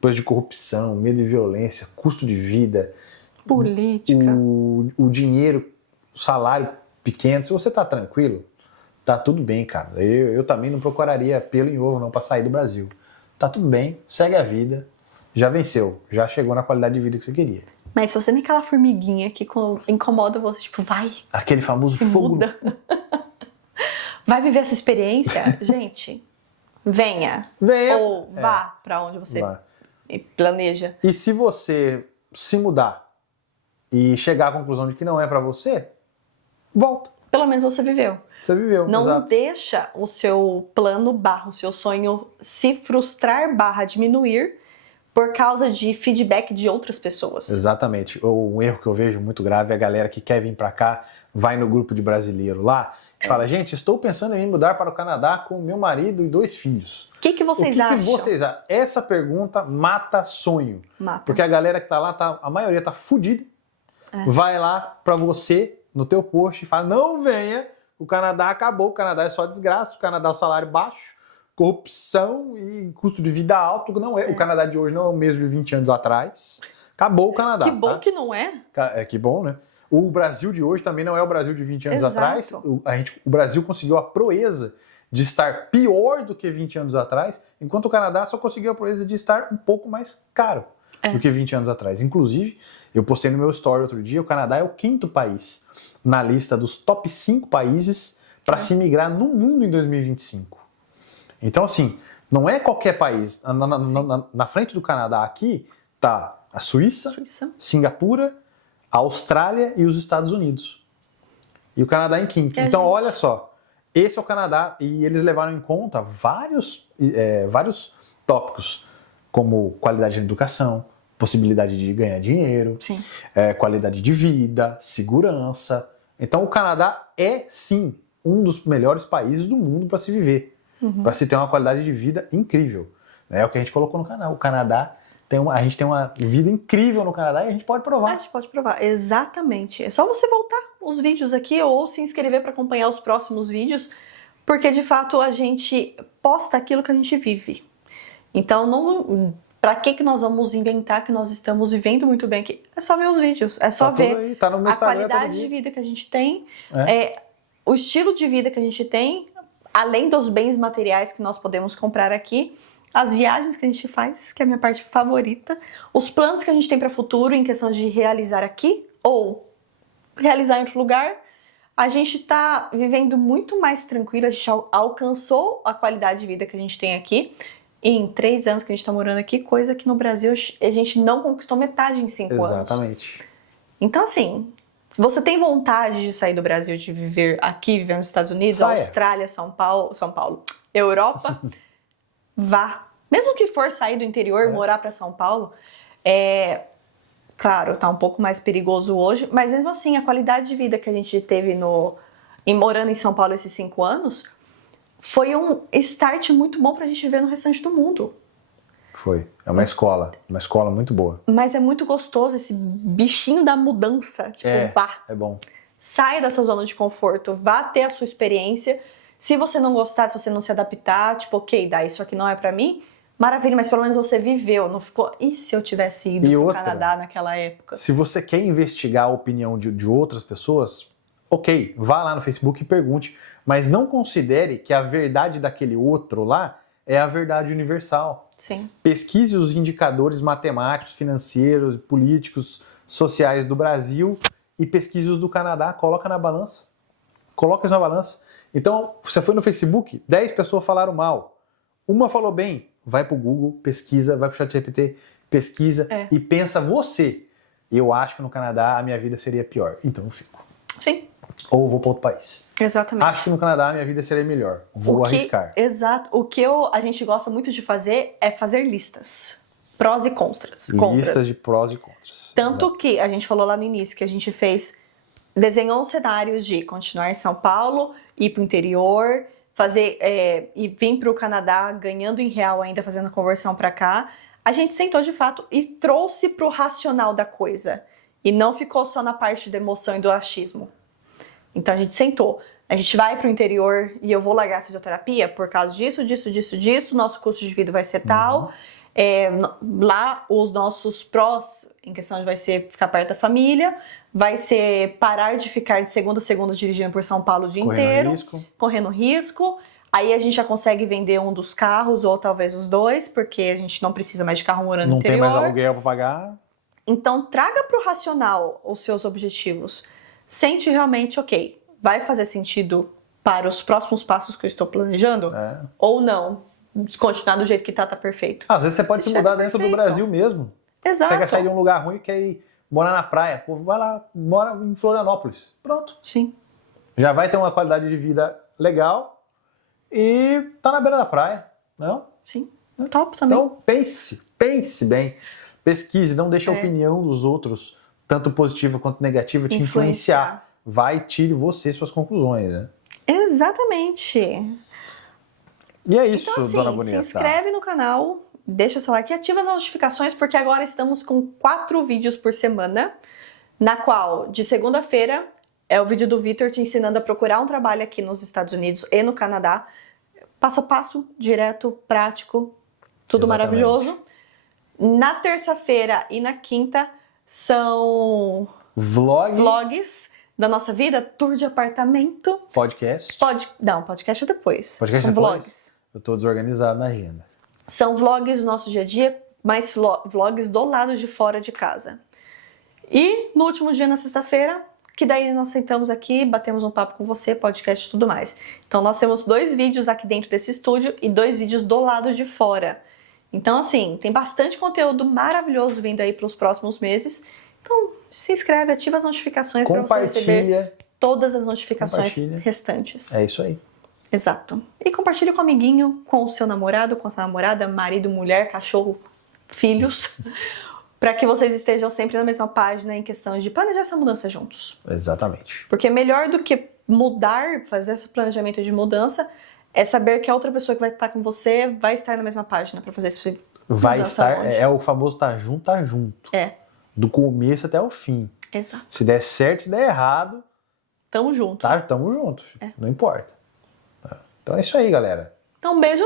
coisa de corrupção, medo de violência, custo de vida, política, o dinheiro, o salário pequeno. Se você tá tranquilo, tá tudo bem, cara. Eu também não procuraria pelo em ovo não pra sair do Brasil. Tá tudo bem, segue a vida, já venceu, já chegou na qualidade de vida que você queria. Mas se você nem aquela formiguinha que incomoda você, tipo, vai. Aquele famoso fogo. Muda. Vai viver essa experiência? Gente, venha. Ou vá pra onde você planeja. E se você se mudar e chegar à conclusão de que não é pra você, volta. Pelo menos você viveu. Você viveu, Não exato. deixa o seu plano / o seu sonho se frustrar / diminuir por causa de feedback de outras pessoas. Exatamente. Um erro que eu vejo muito grave é a galera que quer vir pra cá, vai no grupo de brasileiro lá e fala, gente, estou pensando em me mudar para o Canadá com meu marido e 2 filhos. O que vocês acham? O que vocês acham? Essa pergunta mata sonho. Mata. Porque a galera que tá lá, a maioria tá fudida, vai lá pra você, no teu post, e fala, não venha, o Canadá acabou, o Canadá é só desgraça, o Canadá é salário baixo, corrupção e custo de vida alto. Não é. O Canadá de hoje não é o mesmo de 20 anos atrás. Acabou o Canadá. Que bom tá? que não é. Que bom, né? O Brasil de hoje também não é o Brasil de 20 anos Exato. atrás. O Brasil conseguiu a proeza de estar pior do que 20 anos atrás, enquanto o Canadá só conseguiu a proeza de estar um pouco mais caro do que 20 anos atrás. Inclusive, eu postei no meu story outro dia, o Canadá é o 5º país na lista dos top 5 países para se migrar no mundo em 2025. Então, assim, não é qualquer país. Na frente do Canadá aqui tá a Suíça, Singapura, a Austrália e os Estados Unidos. E o Canadá em 5º. Então, olha só, esse é o Canadá e eles levaram em conta vários tópicos, como qualidade de educação, possibilidade de ganhar dinheiro, qualidade de vida, segurança. Então, o Canadá é, sim, um dos melhores países do mundo para se viver. Para se ter uma qualidade de vida incrível. É o que a gente colocou no canal. O Canadá, a gente tem uma vida incrível no Canadá e a gente pode provar. A gente pode provar, exatamente. É só você voltar os vídeos aqui ou se inscrever para acompanhar os próximos vídeos, porque de fato a gente posta aquilo que a gente vive. Então, para que nós vamos inventar que nós estamos vivendo muito bem aqui? É só ver os vídeos, é só ver aí, tá no meu a Instagram, qualidade de vida que a gente tem, o estilo de vida que a gente tem, além dos bens materiais que nós podemos comprar aqui, as viagens que a gente faz, que é a minha parte favorita, os planos que a gente tem para o futuro em questão de realizar aqui ou realizar em outro lugar, a gente está vivendo muito mais tranquilo, a gente alcançou a qualidade de vida que a gente tem aqui em 3 anos que a gente está morando aqui, coisa que no Brasil a gente não conquistou metade em 5 anos. Exatamente. Então, assim, se você tem vontade de sair do Brasil, de viver aqui, viver nos Estados Unidos, Austrália, São Paulo, Europa, vá. Mesmo que for sair do interior, morar para São Paulo, claro, tá um pouco mais perigoso hoje, mas mesmo assim, a qualidade de vida que a gente teve morando em São Paulo esses 5 anos foi um start muito bom pra gente viver no restante do mundo. Foi. É uma escola muito boa. Mas é muito gostoso esse bichinho da mudança. Tipo, vá. É bom. Saia da sua zona de conforto, vá ter a sua experiência. Se você não gostar, se você não se adaptar, tipo, ok, isso aqui não é pra mim, maravilha, mas pelo menos você viveu, não ficou... E se eu tivesse ido pro Canadá naquela época? Se você quer investigar a opinião de outras pessoas, ok, vá lá no Facebook e pergunte, mas não considere que a verdade daquele outro lá é a verdade universal. Sim. Pesquise os indicadores matemáticos, financeiros, políticos, sociais do Brasil e pesquise os do Canadá, coloca na balança. Coloca isso na balança. Então, você foi no Facebook, 10 pessoas falaram mal. Uma falou bem, vai pro Google, pesquisa, vai pro ChatGPT, pesquisa e pensa você. Eu acho que no Canadá a minha vida seria pior, então eu fico. Sim. Ou vou para outro país. Exatamente. Acho que no Canadá a minha vida seria melhor. Vou arriscar. Exato. O que a gente gosta muito de fazer é fazer listas. prós e contras. Listas de prós e contras. Tanto que a gente falou lá no início que a gente desenhou os cenários de continuar em São Paulo, ir para o interior, e vir para o Canadá ganhando em real ainda, fazendo conversão para cá. A gente sentou de fato e trouxe para o racional da coisa. E não ficou só na parte da emoção e do achismo. Então a gente sentou. A gente vai para o interior e eu vou largar a fisioterapia por causa disso. Nosso custo de vida vai ser tal. Lá os nossos prós em questão vai ser ficar perto da família, vai ser parar de ficar de segunda a segunda dirigindo por São Paulo o dia inteiro, correndo risco. Aí a gente já consegue vender um dos carros ou talvez os dois, porque a gente não precisa mais de carro morando no interior. Não tem mais aluguel para pagar. Então traga para o racional os seus objetivos. Sente realmente, ok, vai fazer sentido para os próximos passos que eu estou planejando? Ou não? Continuar do jeito que tá perfeito. Às vezes você pode se mudar dentro do Brasil mesmo. Exato. Você quer sair de um lugar ruim e quer ir morar na praia. Pô, vai lá, mora em Florianópolis. Pronto. Sim. Já vai ter uma qualidade de vida legal e tá na beira da praia, não? Sim. Top também. Então pense bem. Pesquise, não deixe a opinião dos outros, tanto positiva quanto negativa, te influenciar. Vai, tire você suas conclusões, né? Exatamente. E é isso, então, assim, Dona Bonita. Se inscreve no canal, deixa o seu like e ativa as notificações, porque agora estamos com 4 vídeos por semana, na qual, de segunda-feira, é o vídeo do Vitor te ensinando a procurar um trabalho aqui nos Estados Unidos e no Canadá. Passo a passo, direto, prático, tudo maravilhoso. Na terça-feira e na quinta são vlogs da nossa vida, tour de apartamento. Podcast. Não, podcast é depois. Podcast é depois? Vlogs. Eu tô desorganizado na agenda. São vlogs do nosso dia a dia, mas vlogs do lado de fora de casa. E no último dia, na sexta-feira, que daí nós sentamos aqui, batemos um papo com você, podcast e tudo mais. Então nós temos 2 vídeos aqui dentro desse estúdio e 2 vídeos do lado de fora. Então assim, tem bastante conteúdo maravilhoso vindo aí para os próximos meses. Então se inscreve, ativa as notificações para você receber todas as notificações restantes. É isso aí. Exato. E compartilhe com o amiguinho, com o seu namorado, com a sua namorada, marido, mulher, cachorro, filhos, para que vocês estejam sempre na mesma página em questão de planejar essa mudança juntos. Exatamente. Porque melhor do que fazer esse planejamento de mudança, é saber que a outra pessoa que vai estar com você vai estar na mesma página para fazer esse vai estar, longe. É o famoso tá junto. É. Do começo até o fim. Exato. Se der certo, se der errado, tamo junto. Tamo junto. Não importa. Então é isso aí, galera. Então um beijo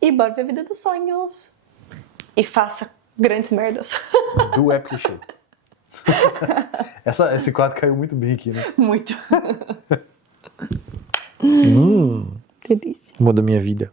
e bora ver a vida dos sonhos. E faça grandes merdas. Do Epic Show. Esse quadro caiu muito bem aqui, né? Muito. Delícia. Muda minha vida.